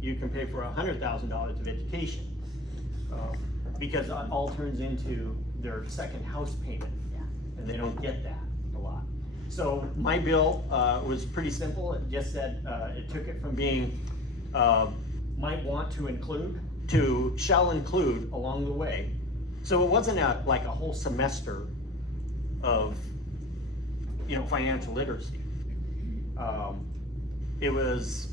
you can pay for $100,000 of education. Because it all turns into their second house payment, and they don't get that a lot. So my bill was pretty simple. It just said, it took it from being might want to include to shall include along the way. So it wasn't like a whole semester of financial literacy. It was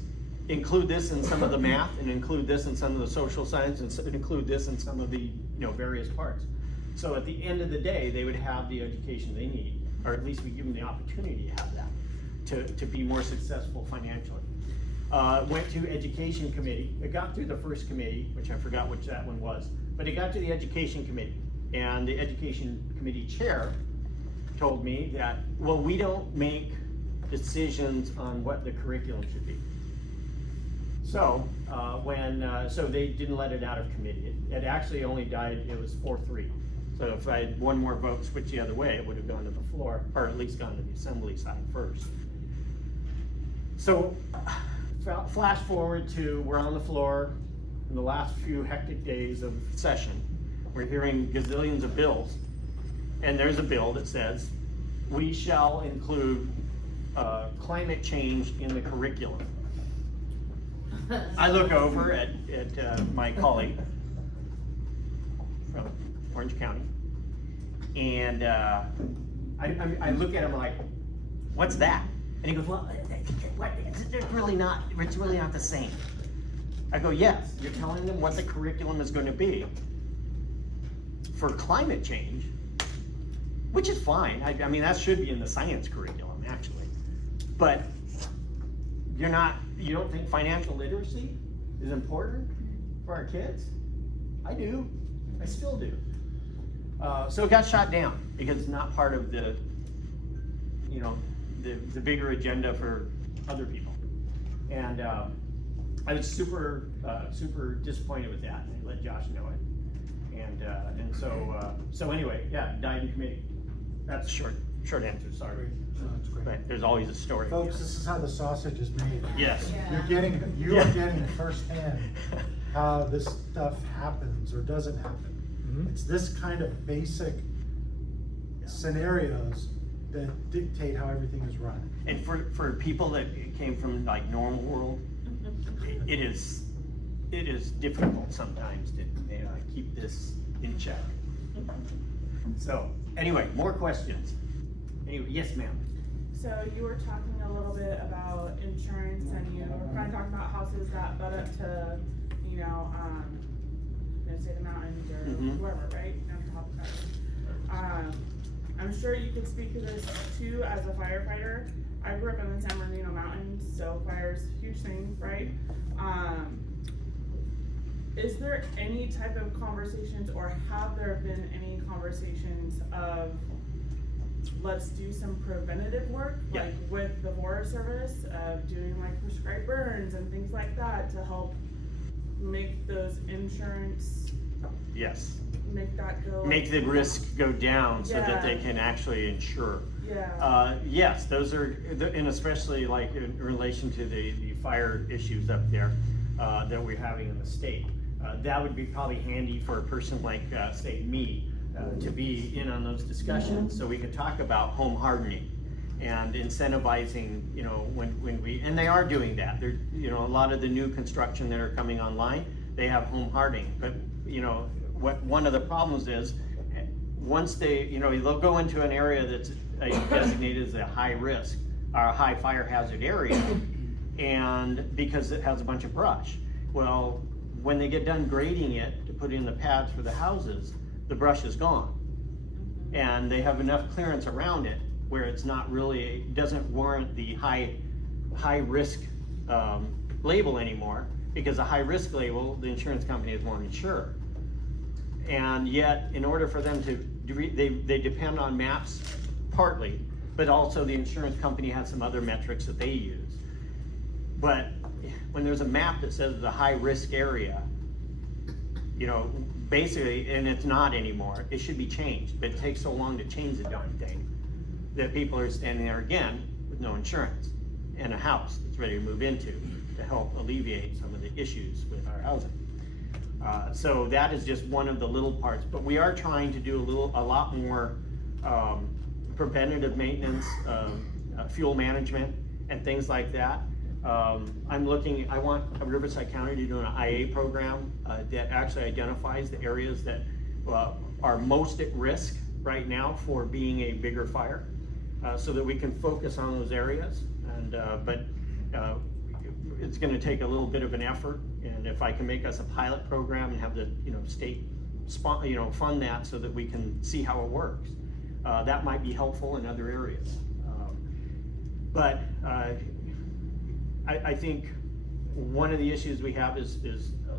include this in some of the math, and include this in some of the social science, and include this in some of the various parts. So at the end of the day, they would have the education they need, or at least we give them the opportunity to have that, to be more successful financially. Went to education committee. It got through the first committee, which I forgot which that one was, but it got to the education committee, and the education committee chair told me that, well, we don't make decisions on what the curriculum should be. So so they didn't let it out of committee. It actually only died, it was 4-3. So if I had one more vote switch the other way, it would have gone to the floor, or at least gone to the assembly side first. So, flash forward to, we're on the floor in the last few hectic days of session. We're hearing gazillions of bills, and there's a bill that says, we shall include climate change in the curriculum. I look over at my colleague from Orange County, and I look at him like, what's that? And he goes, well, it's really not the same. I go, yes, you're telling them what the curriculum is going to be for climate change, which is fine. I mean, that should be in the science curriculum, actually. But you don't think financial literacy is important for our kids? I do. I still do. So it got shot down because it's not part of the bigger agenda for other people. And I was super disappointed with that. And I let Josh know it. And so anyway, yeah, died in committee. That's short answer, sorry. No, that's great. But there's always a story. Folks, this is how the sausage is made. Yes. You are getting firsthand how this stuff happens or doesn't happen. It's this kind of basic scenarios that dictate how everything is run. And for people that came from like normal world, it is difficult sometimes to keep this in check. So anyway, more questions. Anyway, yes, ma'am. So you were talking a little bit about insurance, and you were kind of talking about houses that butt up to, say the mountains or wherever, right? I'm sure you could speak to this too as a firefighter. I grew up in the San Bernardino Mountains, so fire's a huge thing, right? Is there any type of conversations, or have there been any conversations of, let's do some preventative work, like with the Forest Service, of doing like prescribed burns and things like that to help make those insurance, Yes. make that go, Make the risk go down so that they can actually insure. Yes, those are, and especially like in relation to the fire issues up there that we're having in the state. That would be probably handy for a person like, say, me, to be in on those discussions, so we could talk about home hardening and incentivizing, when we, and they are doing that. They're, a lot of the new construction that are coming online, they have home hardening. But, what one of the problems is, once they'll go into an area that's designated as a high risk or a high fire hazard area, and because it has a bunch of brush. Well, when they get done grading it to put in the pads for the houses, the brush is gone. And they have enough clearance around it where it's not really, doesn't warrant the high risk label anymore, because the high risk label, the insurance companies won't insure. And yet, in order for them to, they depend on maps partly, but also the insurance company has some other metrics that they use. But when there's a map that says the high risk area, basically, and it's not anymore, it should be changed, but it takes so long to change the darn thing that people are standing there again with no insurance and a house that's ready to move into to help alleviate some of the issues with our housing. So that is just one of the little parts, but we are trying to do a lot more preventative maintenance, fuel management, and things like that. I want Riverside County to do an IA program that actually identifies the areas that are most at risk right now for being a bigger fire, so that we can focus on those areas. But it's going to take a little bit of an effort, and if I can make us a pilot program and have the state fund that so that we can see how it works, that might be helpful in other areas. But I think one of the issues we have is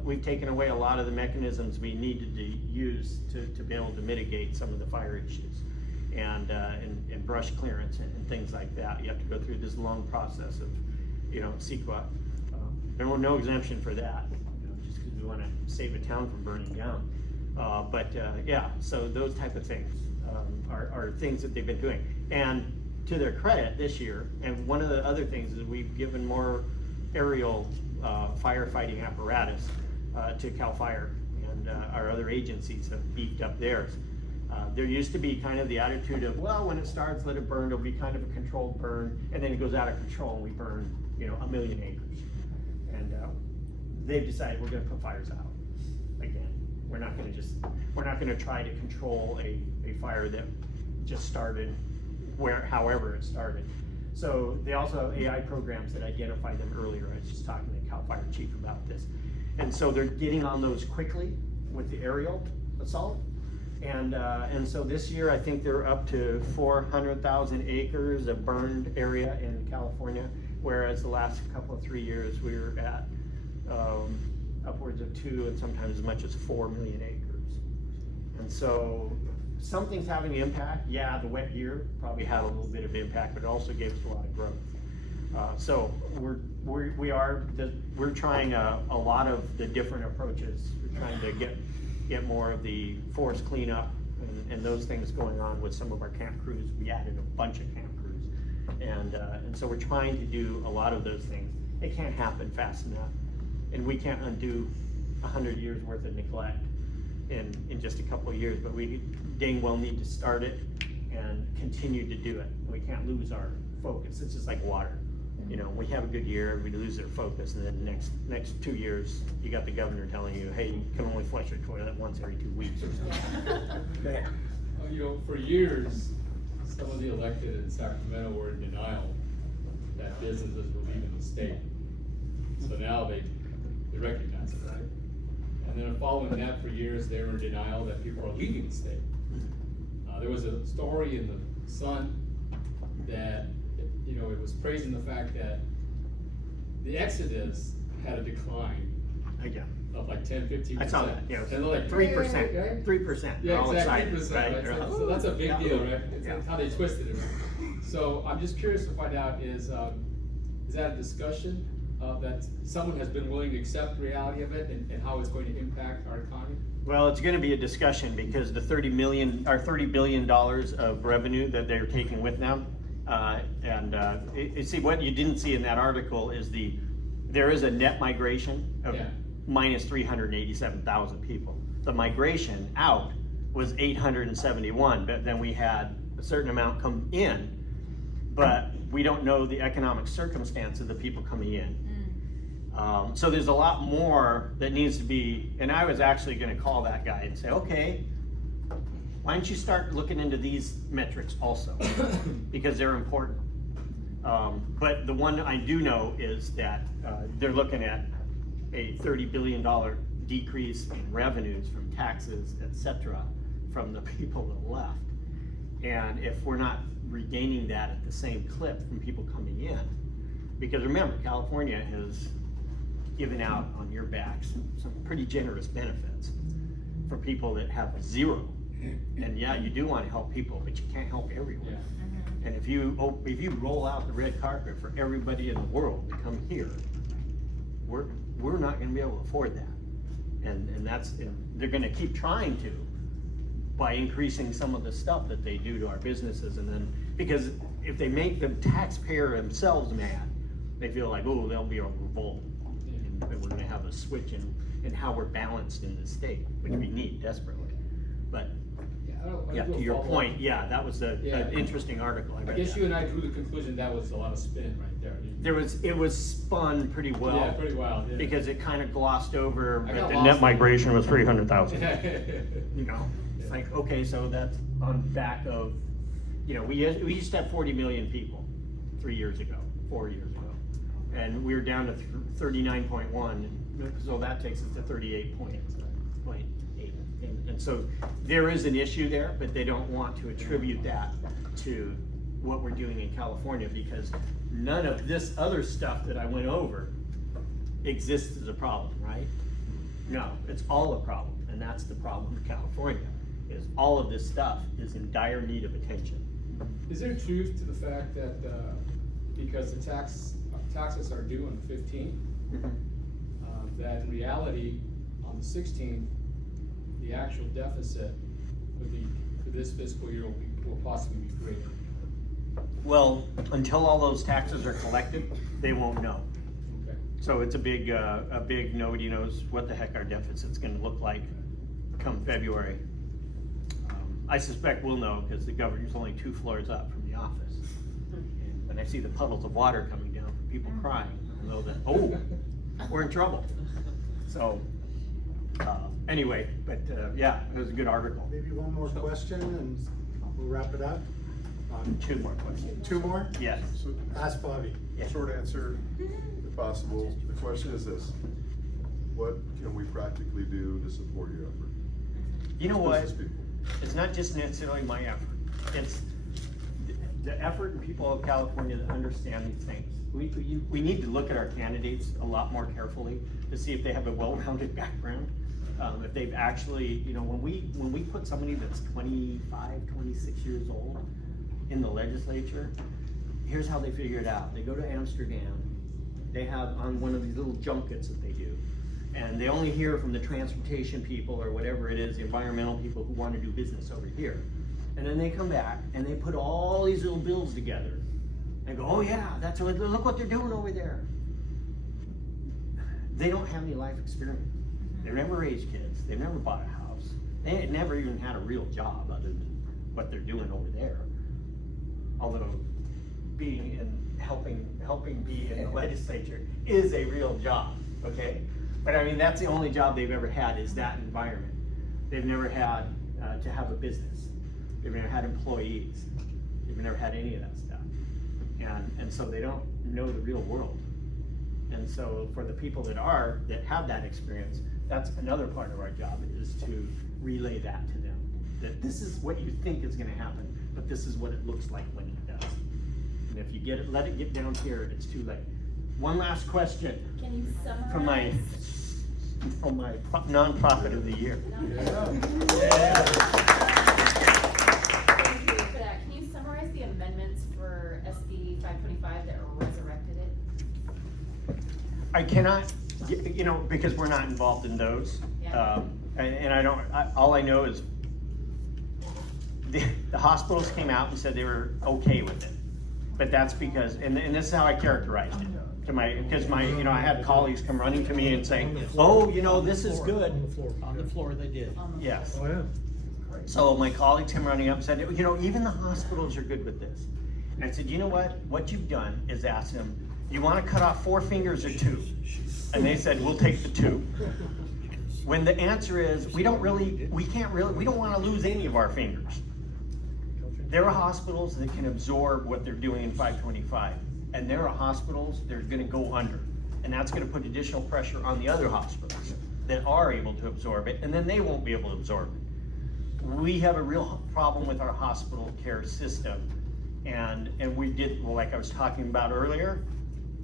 we've taken away a lot of the mechanisms we needed to use to be able to mitigate some of the fire issues and brush clearance and things like that. You have to go through this long process of, CEQA. There was no exemption for that, just because we want to save a town from burning down. Yeah, so those type of things are things that they've been doing. And to their credit this year, and one of the other things is we've given more aerial firefighting apparatus to CAL FIRE, and our other agencies have beefed up theirs. There used to be kind of the attitude of, well, when it starts, let it burn. It'll be kind of a controlled burn, and then it goes out of control, and we burn, 1 million acres. And they've decided we're going to put fires out again. We're not going to try to control a fire that just started however it started. So they also have AI programs that identify them earlier. I was just talking to the CAL FIRE chief about this. And so they're getting on those quickly with the aerial assault. And so this year, I think they're up to 400,000 acres of burned area in California, whereas the last couple of 3 years, we were at upwards of 2 and sometimes as much as 4 million acres. And so something's having an impact. Yeah, the wet year probably had a little bit of impact, but it also gave us a lot of growth. So we're trying a lot of the different approaches. We're trying to get more of the forest cleanup and those things going on with some of our camp crews. We added a bunch of camp crews, and so we're trying to do a lot of those things. It can't happen fast enough, and we can't undo 100 years worth of neglect in just a couple of years. But we dang well need to start it and continue to do it. We can't lose our focus. It's just like water. We have a good year, everybody loses their focus, and then next 2 years, you got the governor telling you, hey, you can only flush your toilet once every 2 weeks or something. For years, some of the elected in Sacramento were in denial that businesses were leaving the state. So now they recognize it, right? And then following that for years, they were in denial that people are leaving the state. There was a story in the Sun that it was praising the fact that the exodus had a decline of like 10-15%. I saw that. And they're like 3%. 3%. Yeah, all exactly. excited, right? So that's a big deal, right? It's how they twisted it. So I'm just curious to find out is that a discussion that someone has been willing to accept the reality of it and how it's going to impact our economy? Well, it's going to be a discussion because the $30 billion of revenue that they're taking with them. See, what you didn't see in that article is there is a net migration of minus 387,000 people. The migration out was 871, but then we had a certain amount come in, but we don't know the economic circumstance of the people coming in. So there's a lot more that needs to be, and I was actually going to call that guy and say, okay, why don't you start looking into these metrics also, because they're important. But the one I do know is that they're looking at a $30 billion decrease in revenues from taxes, et cetera, from the people that left. And if we're not regaining that at the same clip from people coming in, because remember, California has given out on your backs some pretty generous benefits for people that have zero. And yeah, you do want to help people, but you can't help everyone. And if you roll out the red carpet for everybody in the world to come here, we're not going to be able to afford that. And they're going to keep trying to by increasing some of the stuff that they do to our businesses, and then because if they make the taxpayer themselves mad, they feel like, oh, there'll be a revolt, and we're going to have a switch in how we're balanced in the state, which we need desperately. But to your point, that was an interesting article. I guess you and I drew the conclusion that was a lot of spin right there. It was spun pretty well. Yeah, pretty well. Yeah. Because it kind of glossed over, but the net migration was 300,000. It's like, okay, so that's on back of, we used to have 40 million people 4 years ago, and we were down to 39.1. So that takes us to 38.8. And so there is an issue there, but they don't want to attribute that to what we're doing in California, because none of this other stuff that I went over exists as a problem, right? No, it's all a problem, and that's the problem in California, is all of this stuff is in dire need of attention. Is there truth to the fact that because the taxes are due on the 15th, that in reality on the 16th, the actual deficit would be for this fiscal year will possibly be greater? Well, until all those taxes are collected, they won't know. Okay. So it's a big nobody knows what the heck our deficit's gonna look like come February. I suspect we'll know because the governor's only 2 floors up from the office. And when I see the puddles of water coming down from people crying, I know that, oh, we're in trouble. So, anyway, but yeah, it was a good article. Maybe one more question and we'll wrap it up. 2 more questions. 2 more? Yes. So, Ask Bobby. short answer, if possible. The question is this: what can we practically do to support your effort? You know As what? business people. It's not just necessarily my effort. It's the effort and people of California that understand these things. We need to look at our candidates a lot more carefully to see if they have a well-rounded background. If they've actually, you know, when we put somebody that's 25, 26 years old in the legislature, here's how they figure it out. They go to Amsterdam. They have on one of these little junkets that they do. And they only hear from the transportation people or whatever it is, the environmental people who want to do business over here. And then they come back and they put all these little bills together. And go, oh yeah, that's what, look what they're doing over there. They don't have any life experience. They've never raised kids. They've never bought a house. They had never even had a real job other than what they're doing over there. Although being in helping be in the legislature is a real job, okay? But I mean, that's the only job they've ever had is that environment. They've never had to have a business. They've never had employees. They've never had any of that stuff. And so they don't know the real world. And so for the people that have that experience, that's another part of our job is to relay that to them. That this is what you think is gonna happen, but this is what it looks like when it does. And if you let it get down here, it's too late. One last question. Can you summarize? From my nonprofit of the year. Yeah. Thank you for that. Can you summarize the amendments for SB 525 that resurrected it? I cannot, you know, because we're not involved in those. Yeah. And I don't, all I know is the hospitals came out and said they were okay with it. But that's because, and this is how I characterized it. Because you know, I had colleagues come running to me and saying, oh, you know, this is good. On the floor they did. Yes. Oh, yeah. So my colleagues came running up and said, you know, even the hospitals are good with this. And I said, you know what? What you've done is ask them, you want to cut off 4 fingers or 2? And they said, we'll take the 2. When the answer is, we don't want to lose any of our fingers. There are hospitals that can absorb what they're doing in 525. And there are hospitals that are gonna go under. And that's gonna put additional pressure on the other hospitals that are able to absorb it, and then they won't be able to absorb it. We have a real problem with our hospital care system. And we did, well, like I was talking about earlier,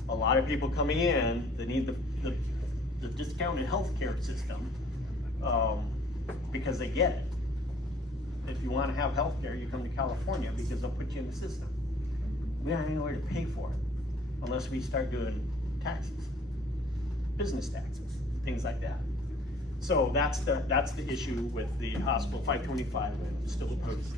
a lot of people coming in that need the discounted healthcare system because they get it. If you want to have healthcare, you come to California because they'll put you in the system. We don't have anywhere to pay for it unless we start doing taxes, business taxes, things like that. So that's the issue with the hospital 525. I'm still opposed.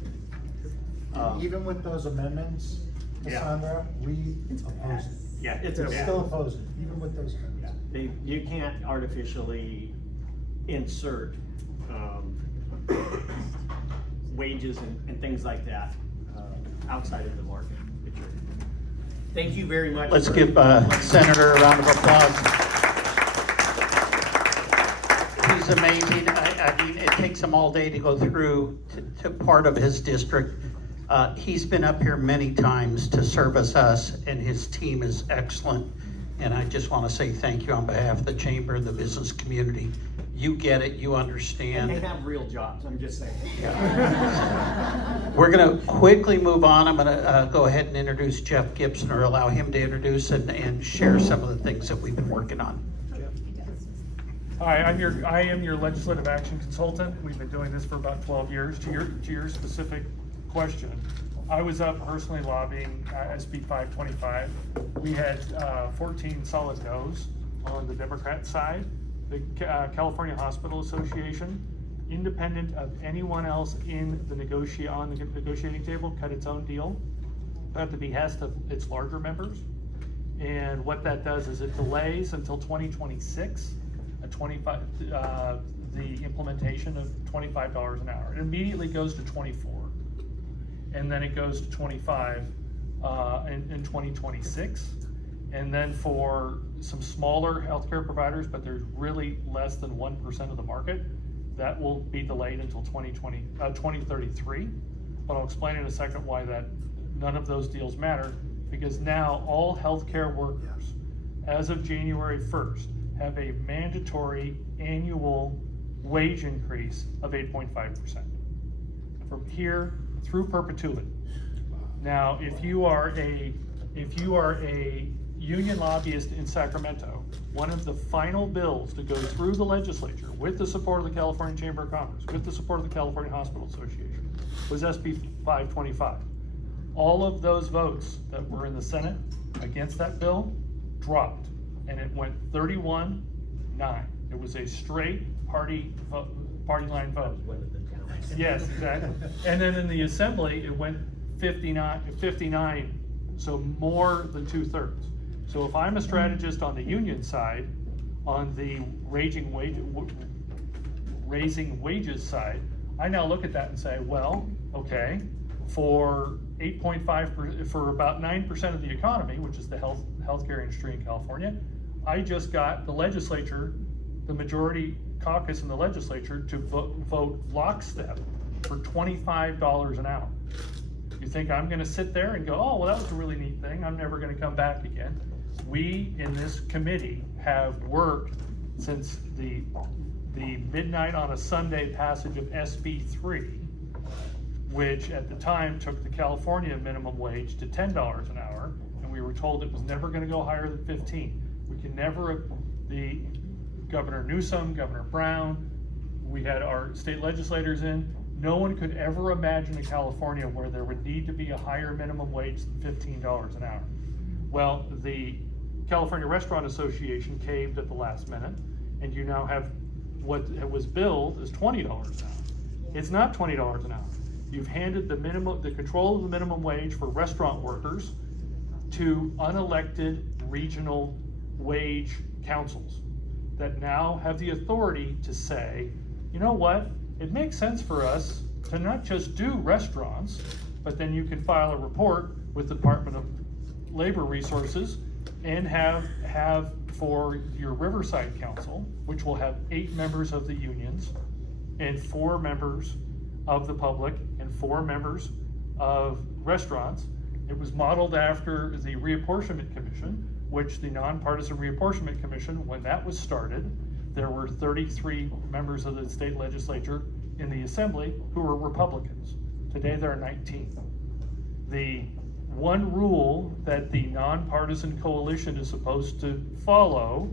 Even with those amendments, Cassandra, we oppose it. Yeah, it's still opposed it, even with those amendments. You can't artificially insert wages and things like that outside of the market. Thank you very much. Let's give Senator a round of applause. He's amazing. I mean, it takes him all day to go through to part of his district. He's been up here many times to service us, and his team is excellent. And I just want to say thank you on behalf of the chamber and the business community. You get it, you understand. And they have real jobs, I'm just saying. We're going to quickly move on. I'm going to go ahead and introduce Jeff Gibson, or allow him to introduce and share some of the things that we've been working on. Hi, I am your legislative action consultant. We've been doing this for about 12 years. To your specific question, I was up personally lobbying SB 525. We had 14 solid no's on the Democrat side. The California Hospital Association, independent of anyone else in the negotiating table, cut its own deal. at the behest of its larger members. And what that does is it delays until 2026, the implementation of $25 an hour. It immediately goes to 24, and then it goes to 25 in 2026. And then for some smaller healthcare providers, but there's really less than 1% of the market, that will be delayed until 2033. But I'll explain in a second why that none of those deals matter, because now all healthcare workers, as of January 1st, have a mandatory annual wage increase of 8.5% from here through perpetuity. Now, if you are a union lobbyist in Sacramento, one of the final bills to go through the legislature with the support of the California Chamber of Commerce, with the support of the California Hospital Association, was SB 525. All of those votes that were in the Senate against that bill dropped, and it went 31-9. It was a straight party line vote. Yes, exactly. And then in the Assembly, it went 59, so more than 2/3. So if I'm a strategist on the union side, on the raising wages side, I now look at that and say, well, okay, for 8.5%, for about 9% of the economy, which is the healthcare industry in California, I just got the legislature, the majority caucus in the legislature, to vote lockstep for $25 an hour. You think I'm gonna sit there and go, oh, well, that was a really neat thing, I'm never gonna come back again? We in this committee have worked since the midnight on a Sunday passage of SB 3, which at the time took the California minimum wage to $10 an hour, and we were told it was never gonna go higher than 15. We can never, the Governor Newsom, Governor Brown, we had our state legislators in, no one could ever imagine a California where there would need to be a higher minimum wage than $15 an hour. Well, the California Restaurant Association caved at the last minute, and you now have what was billed as $20 an hour. It's not $20 an hour. You've handed the control of the minimum wage for restaurant workers to unelected regional wage councils that now have the authority to say, you know what, it makes sense for us to not just do restaurants, but then you can file a report with the Department of Labor Resources and have for your Riverside Council, which will have 8 members of the unions and 4 members of the public and 4 members of restaurants. It was modeled after the Reapportionment Commission, which the Nonpartisan Reapportionment Commission, when that was started, there were 33 members of the state legislature in the Assembly who were Republicans. Today there are 19. The one rule that the nonpartisan coalition is supposed to follow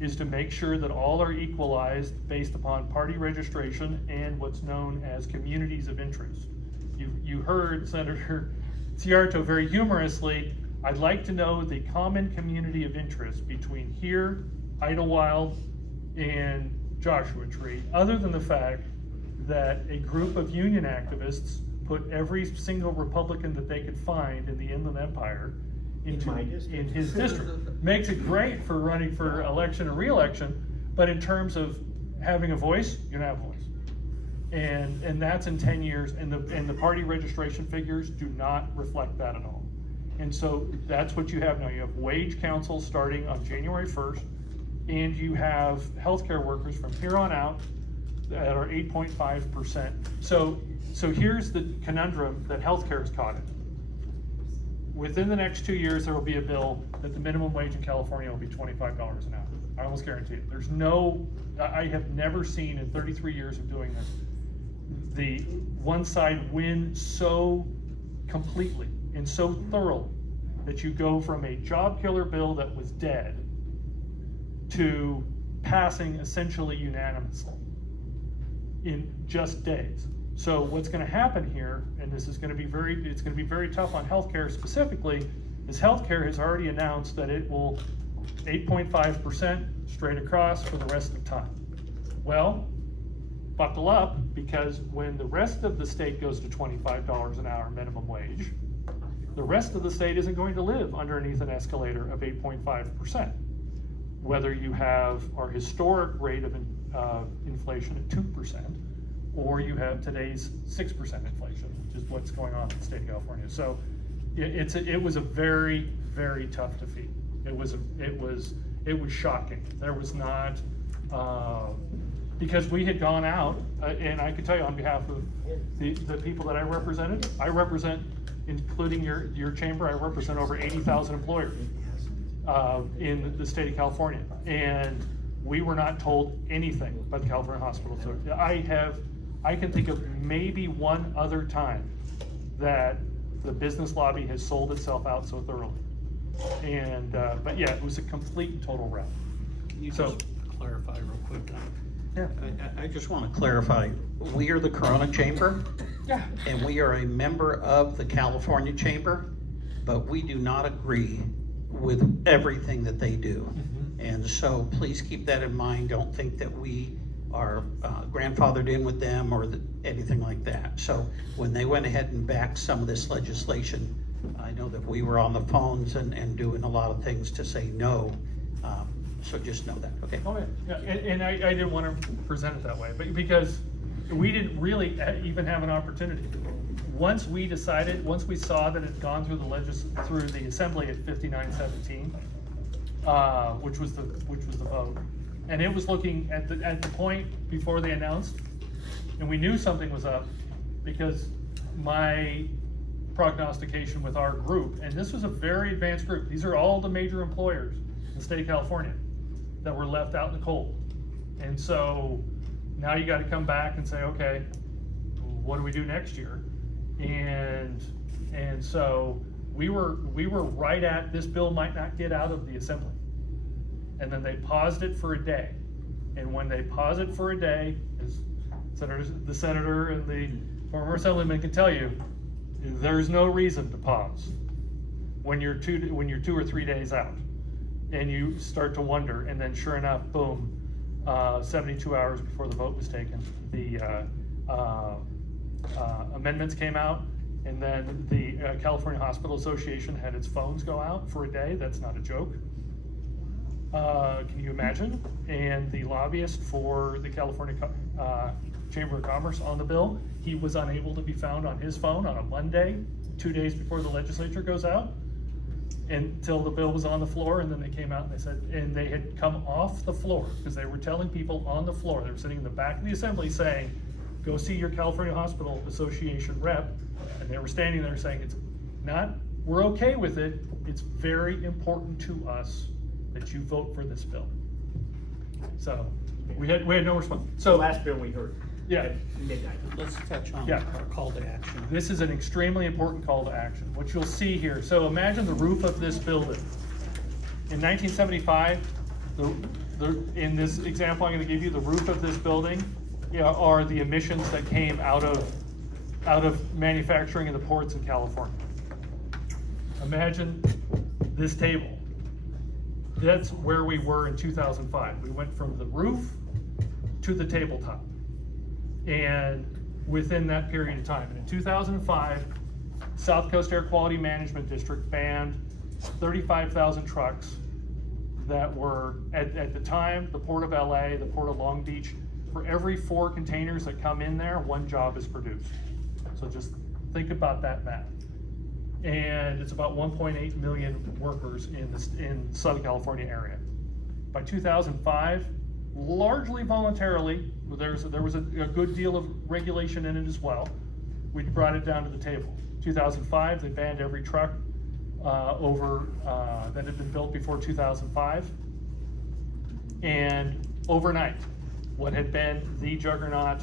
is to make sure that all are equalized based upon party registration and what's known as communities of interest. You heard Senator Seyarto very humorously, I'd like to know the common community of interest between here, Idlewild, and Joshua Tree, other than the fact that a group of union activists put every single Republican that they could find in the Inland Empire in his district. Makes it great for running for election and re-election, but in terms of having a voice, you don't have a voice. And that's in 10 years, and the party registration figures do not reflect that at all. And so that's what you have now. You have wage councils starting on January 1st, and you have healthcare workers from here on out that are 8.5%. So here's the conundrum that healthcare is caught in. Within the next 2 years, there will be a bill that the minimum wage in California will be $25 an hour. I almost guarantee it. There's no, I have never seen in 33 years of doing this, the one side win so completely and so thoroughly that you go from a job killer bill that was dead to passing essentially unanimously in just days. So what's going to happen here, and this is going to be it's going to be very tough on healthcare specifically, is healthcare has already announced that it will 8.5% straight across for the rest of time. Well, buckle up, because when the rest of the state goes to $25 an hour minimum wage, The rest of the state isn't going to live underneath an escalator of 8.5%. Whether you have our historic rate of inflation at 2%, or you have today's 6% inflation, which is what's going on in the state of California. So it was a very, very tough defeat. It was shocking. There was not, because we had gone out, and I could tell you on behalf of the people that I represented, including your chamber, I represent over 80,000 employers in the state of California. And we were not told anything by the California Hospital. So I can think of maybe one other time that the business lobby has sold itself out so thoroughly. And, but yeah, it was a complete and total wrap. Can you So- just clarify real quick? Yeah. I just want to clarify, we are the Corona Chamber. Yeah. And we are a member of the California Chamber, but we do not agree with everything that they do. And so please keep that in mind. Don't think that we are grandfathered in with them or anything like that. So when they went ahead and backed some of this legislation, I know that we were on the phones and doing a lot of things to say no. So just know that, okay? Oh, yeah, and I didn't want to present it that way, but because we didn't really even have an opportunity. Once we saw that it had gone through the assembly at 5917, which was the vote, and it was looking at the point before they announced, and we knew something was up because my prognostication with our group, and this was a very advanced group. These are all the major employers in the state of California that were left out in the cold. And so now you got to come back and say, okay, what do we do next year? And so we were right at, this bill might not get out of the assembly. And then they paused it for a day. And when they pause it for a day, as the senator and the former assemblyman can tell you, there's no reason to pause when you're 2 or 3 days out. And you start to wonder, and then sure enough, boom, 72 hours before the vote was taken, the amendments came out, and then the California Hospital Association had its phones go out for a day. That's not a joke. Can you imagine? And the lobbyist for the California Chamber of Commerce on the bill, he was unable to be found on his phone on a Monday, 2 days before the legislature goes out, until the bill was on the floor. And then they came out and they said, and they had come off the floor because they were telling people on the floor, they were sitting in the back of the assembly saying, go see your California Hospital Association rep. And they were standing there saying, it's not, we're okay with it. It's very important to us that you vote for this bill. So we had no response. So last bill we heard. Yeah. At midnight. Let's touch on Yeah. our call to action. This is an extremely important call to action. What you'll see here, so imagine the roof of this building. In 1975, in this example I'm going to give you, the roof of this building are the emissions that came out of manufacturing in the ports in California. Imagine this table. That's where we were in 2005. We went from the roof to the tabletop. And within that period of time. And in 2005, South Coast Air Quality Management District banned 35,000 trucks that were, at the time, the Port of LA, the Port of Long Beach, for every 4 containers that come in there, 1 job is produced. So just think about that math. And it's about 1.8 million workers in Southern California area. By 2005, largely voluntarily, there was a good deal of regulation in it as well. We brought it down to the table. 2005, they banned every truck that had been built before 2005. And overnight, what had been the juggernaut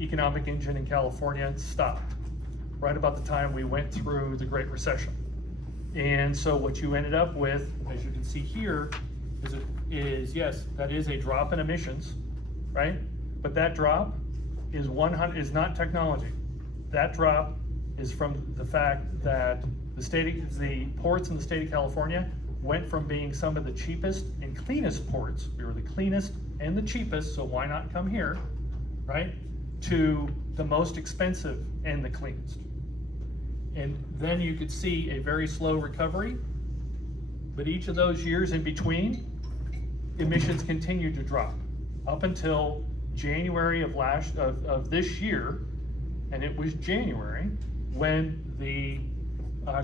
economic engine in California stopped right about the time we went through the Great Recession. And so what you ended up with, as you can see here, is yes, that is a drop in emissions, right? But that drop is not technology. That drop is from the fact that the ports in the state of California went from being some of the cheapest and cleanest ports, we were the cleanest and the cheapest, so why not come here, right? To the most expensive and the cleanest. And then you could see a very slow recovery. But each of those years in between, emissions continued to drop up until January of this year, and it was January when the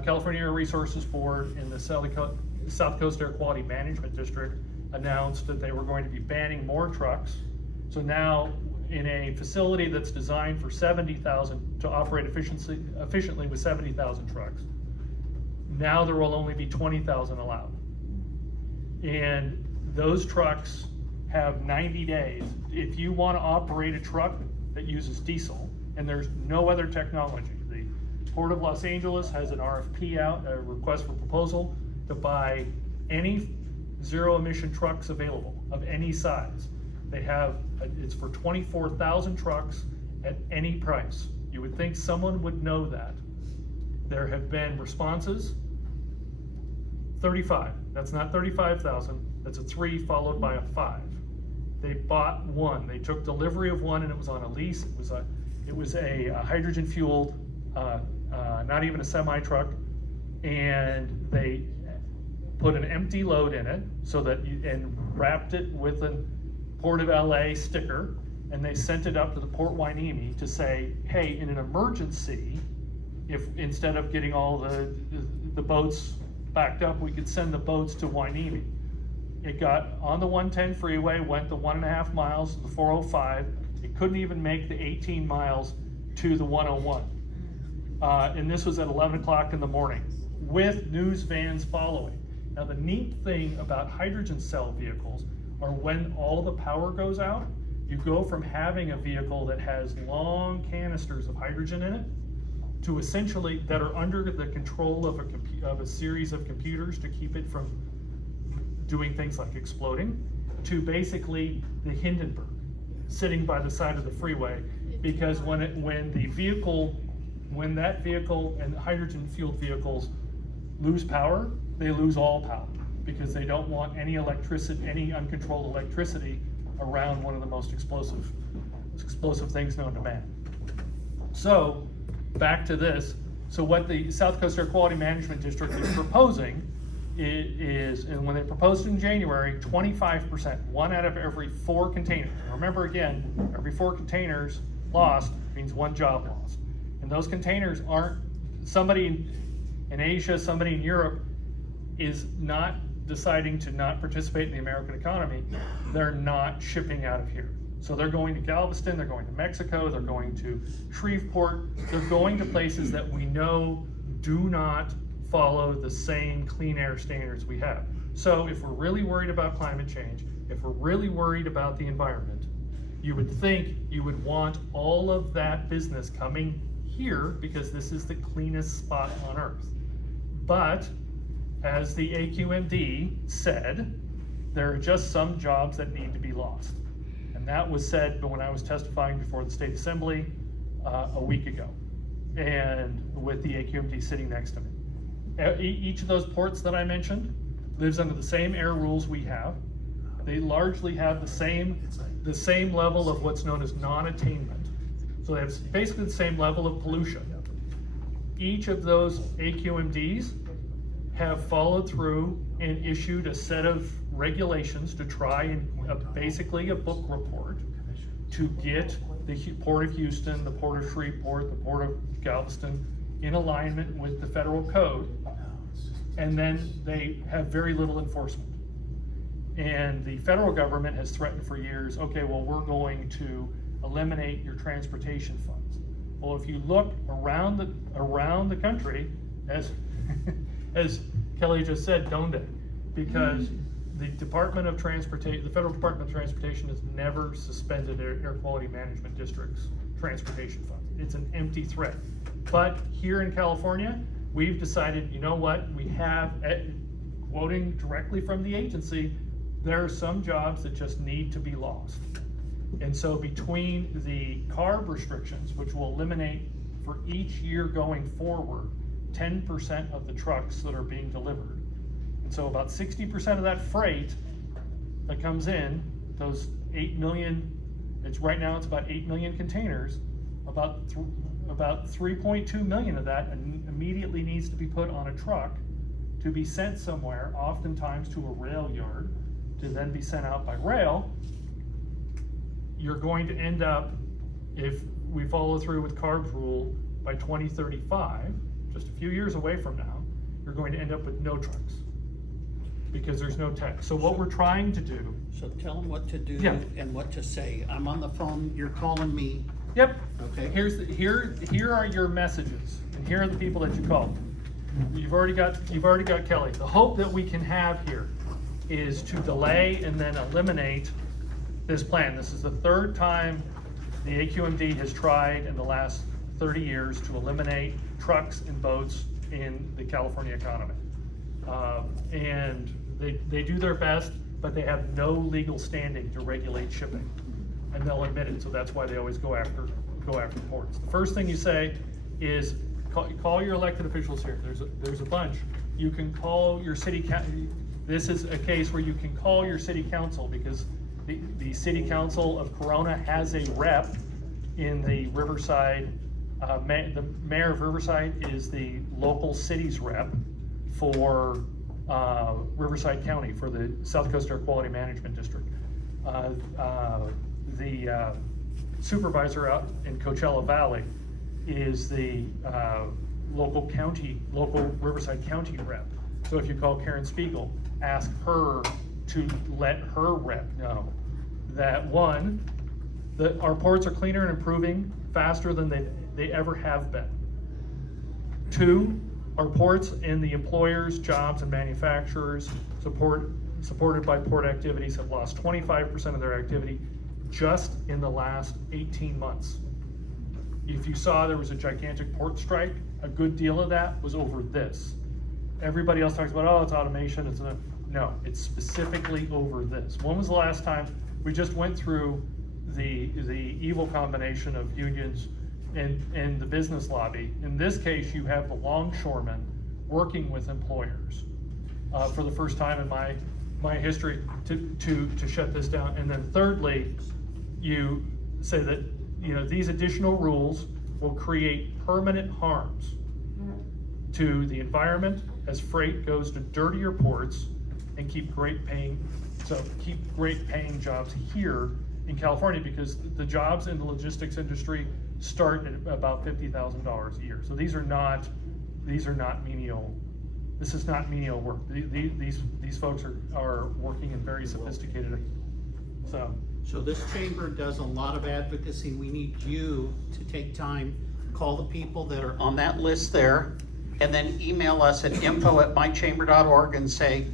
California Air Resources Board in the South Coast Air Quality Management District announced that they were going to be banning more trucks. So now, in a facility that's designed for 70,000 to operate efficiently with 70,000 trucks, now there will only be 20,000 allowed. And those trucks have 90 days. If you want to operate a truck that uses diesel, and there's no other technology, the Port of Los Angeles has an RFP out, a request for proposal, to buy any zero emission trucks available of any size. They have, it's for 24,000 trucks at any price. You would think someone would know that. There have been responses, 35. That's not 35,000, that's a 3 followed by a 5. They bought one, they took delivery of one, and it was on a lease. It was a hydrogen fueled, not even a semi truck, and they put an empty load in it so that and wrapped it with a Port of LA sticker, and they sent it up to the Port Hueneme to say, hey, in an emergency, if instead of getting all the boats backed up, we could send the boats to Hueneme. It got on the 110 freeway, went the 1.5 miles to the 405. It couldn't even make the 18 miles to the 101. And this was at 11 o'clock in the morning with news vans following. Now the neat thing about hydrogen cell vehicles are when all the power goes out, you go from having a vehicle that has long canisters of hydrogen in it to essentially that are under the control of a series of computers to keep it from doing things like exploding, to basically the Hindenburg sitting by the side of the freeway, because when that vehicle and hydrogen fueled vehicles lose power, they lose all power, because they don't want any electricity, any uncontrolled electricity around one of the most explosive things known to man. So back to this. So what the South Coast Air Quality Management District is proposing is, and when they proposed in January, 25%, 1 out of every 4 containers. And remember again, every 4 containers lost means 1 job lost. And those containers aren't, somebody in Asia, somebody in Europe is not deciding to not participate in the American economy. They're not shipping out of here. So they're going to Galveston, they're going to Mexico, they're going to Shreveport, they're going to places that we know do not follow the same clean air standards we have. So if we're really worried about climate change, if we're really worried about the environment, you would think you would want all of that business coming here because this is the cleanest spot on earth. But as the AQMD said, there are just some jobs that need to be lost. And that was said when I was testifying before the State Assembly a week ago, and with the AQMD sitting next to me. Each of those ports that I mentioned lives under the same air rules we have. They largely have the same level of what's known as non-attainment. So they have basically the same level of pollution. Each of those AQMDs have followed through and issued a set of regulations to try and basically a book report to get the Port of Houston, the Port of Shreveport, the Port of Galveston in alignment with the federal code, and then they have very little enforcement. And the federal government has threatened for years, okay, well, we're going to eliminate your transportation funds. Well, if you look around the country, as Kelly just said, don't they? Because the Department of Transportation, the Federal Department of Transportation has never suspended Air Quality Management District's transportation fund. It's an empty threat. But here in California, we've decided, you know what, we have, quoting directly from the agency, there are some jobs that just need to be lost. And so between the CARB restrictions, which will eliminate for each year going forward, 10% of the trucks that are being delivered. And so about 60% of that freight that comes in, those 8 million, right now it's about 8 million containers, about about 3.2 million of that immediately needs to be put on a truck to be sent somewhere, oftentimes to a rail yard, to then be sent out by rail. You're going to end up, if we follow through with CARB's rule, by 2035, just a few years away from now, you're going to end up with no trucks because there's no tech. So what we're trying to do. So tell them what to do Yeah. and what to say. I'm on the phone, you're calling me. Yep. Okay. Here are your messages, and here are the people that you called. You've already got Kelly. The hope that we can have here is to delay and then eliminate this plan. This is the third time the AQMD has tried in the last 30 years to eliminate trucks and boats in the California economy. And they do their best, but they have no legal standing to regulate shipping. And they'll admit it, so that's why they always go after ports. The first thing you say is call your elected officials here. There's a bunch. You can call your city this is a case where you can call your city council, because the city council of Corona has a rep in the Riverside. The mayor of Riverside is the local city's rep for Riverside County, for the South Coast Air Quality Management District. The supervisor out in Coachella Valley is the local Riverside County rep. So if you call Karen Spiegel, ask her to let her rep know that, one, that our ports are cleaner and improving faster than they ever have been. Two, our ports and the employers, jobs, and manufacturers supported by port activities have lost 25% of their activity just in the last 18 months. If you saw there was a gigantic port strike, a good deal of that was over this. Everybody else talks about, oh, it's automation, no, it's specifically over this. When was the last time we just went through the evil combination of unions and the business lobby? In this case, you have the longshoremen working with employers for the first time in my history to shut this down. And then thirdly, you say that these additional rules will create permanent harms to the environment as freight goes to dirtier ports, and keep great paying jobs here in California, because the jobs in the logistics industry start at about $50,000 a year. So these are not menial. This is not menial work. These folks are working in very sophisticated. So this chamber does a lot of advocacy. We need you to take time, call the people that are on that list there, and then email us at info@mychamber.org and say,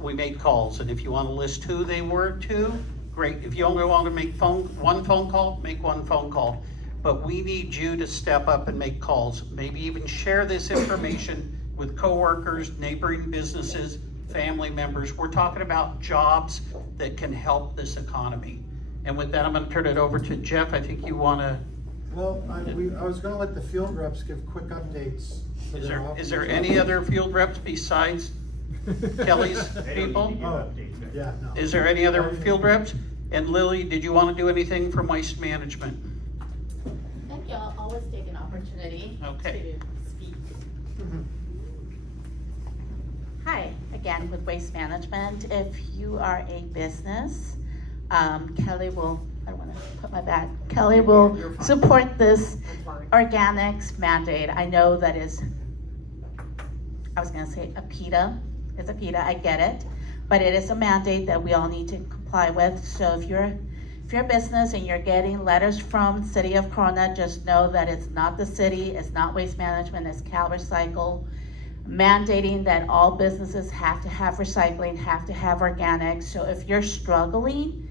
we made calls. And if you want to list who they were to, great. If you only want to make one phone call, make one phone call. But we need you to step up and make calls. Maybe even share this information with coworkers, neighboring businesses, family members. We're talking about jobs that can help this economy. And with that, I'm going to turn it over to Jeff. I think you want to. Well, I was going to let the field reps give quick updates. Is there any other field reps besides Kelly's people? Yeah, no. Is there any other field reps? And Lily, did you want to do anything from Waste Management? Thank you. I'll always take an opportunity Okay. to speak. Hi, again with Waste Management. If you are a business, Kelly will, I want to put my bag, Kelly will support this organics mandate. I know that is, I was going to say a PETA. It's a PETA, I get it. But it is a mandate that we all need to comply with. So if you're a business and you're getting letters from City of Corona, just know that it's not the city, it's not Waste Management, it's Cal Recycle, mandating that all businesses have to have recycling, have to have organics. So if you're struggling,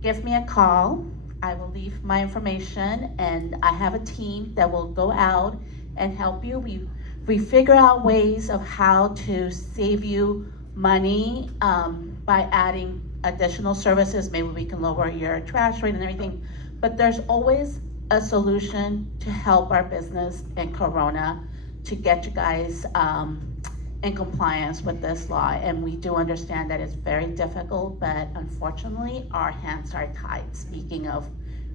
give me a call. I will leave my information, and I have a team that will go out and help you. We figure out ways of how to save you money by adding additional services. Maybe we can lower your trash rate and everything, but there's always a solution to help our business in Corona to get you guys in compliance with this law. And we do understand that it's very difficult, but unfortunately our hands are tied. Speaking of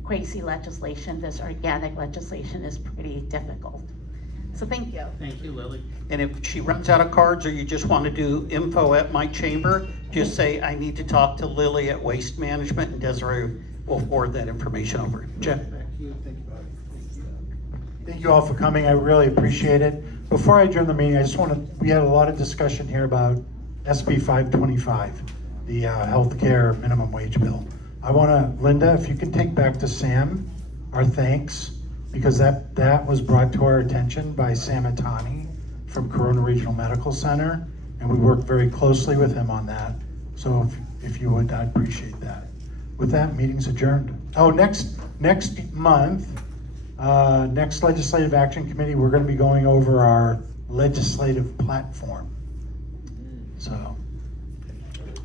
crazy legislation, this organic legislation is pretty difficult. So thank you. Thank you, Lily. And if she runs out of cards or you just want to do info at my chamber, just say, I need to talk to Lily at Waste Management, and Desiree will forward that information over. Jeff, back to you. Thank you, buddy. Thank you all for coming. I really appreciate it. Before I adjourn the meeting, I just want to, we had a lot of discussion here about SB 525, the healthcare minimum wage bill. I want to, Linda, if you can take back to Sam our thanks, because that was brought to our attention by Sam Atani from Corona Regional Medical Center, and we worked very closely with him on that. So if you would, I'd appreciate that. With that, meeting's adjourned. Oh, next month, next Legislative Action Committee, we're going to be going over our legislative platform. So,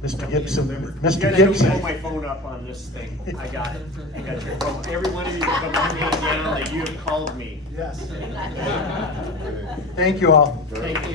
Mr. Gibson, Mr. Gibson. Pull my phone up on this thing. I got it. I got your phone. Every one of you can put my name down that you have called me. Yes. Thank you all. Thank you.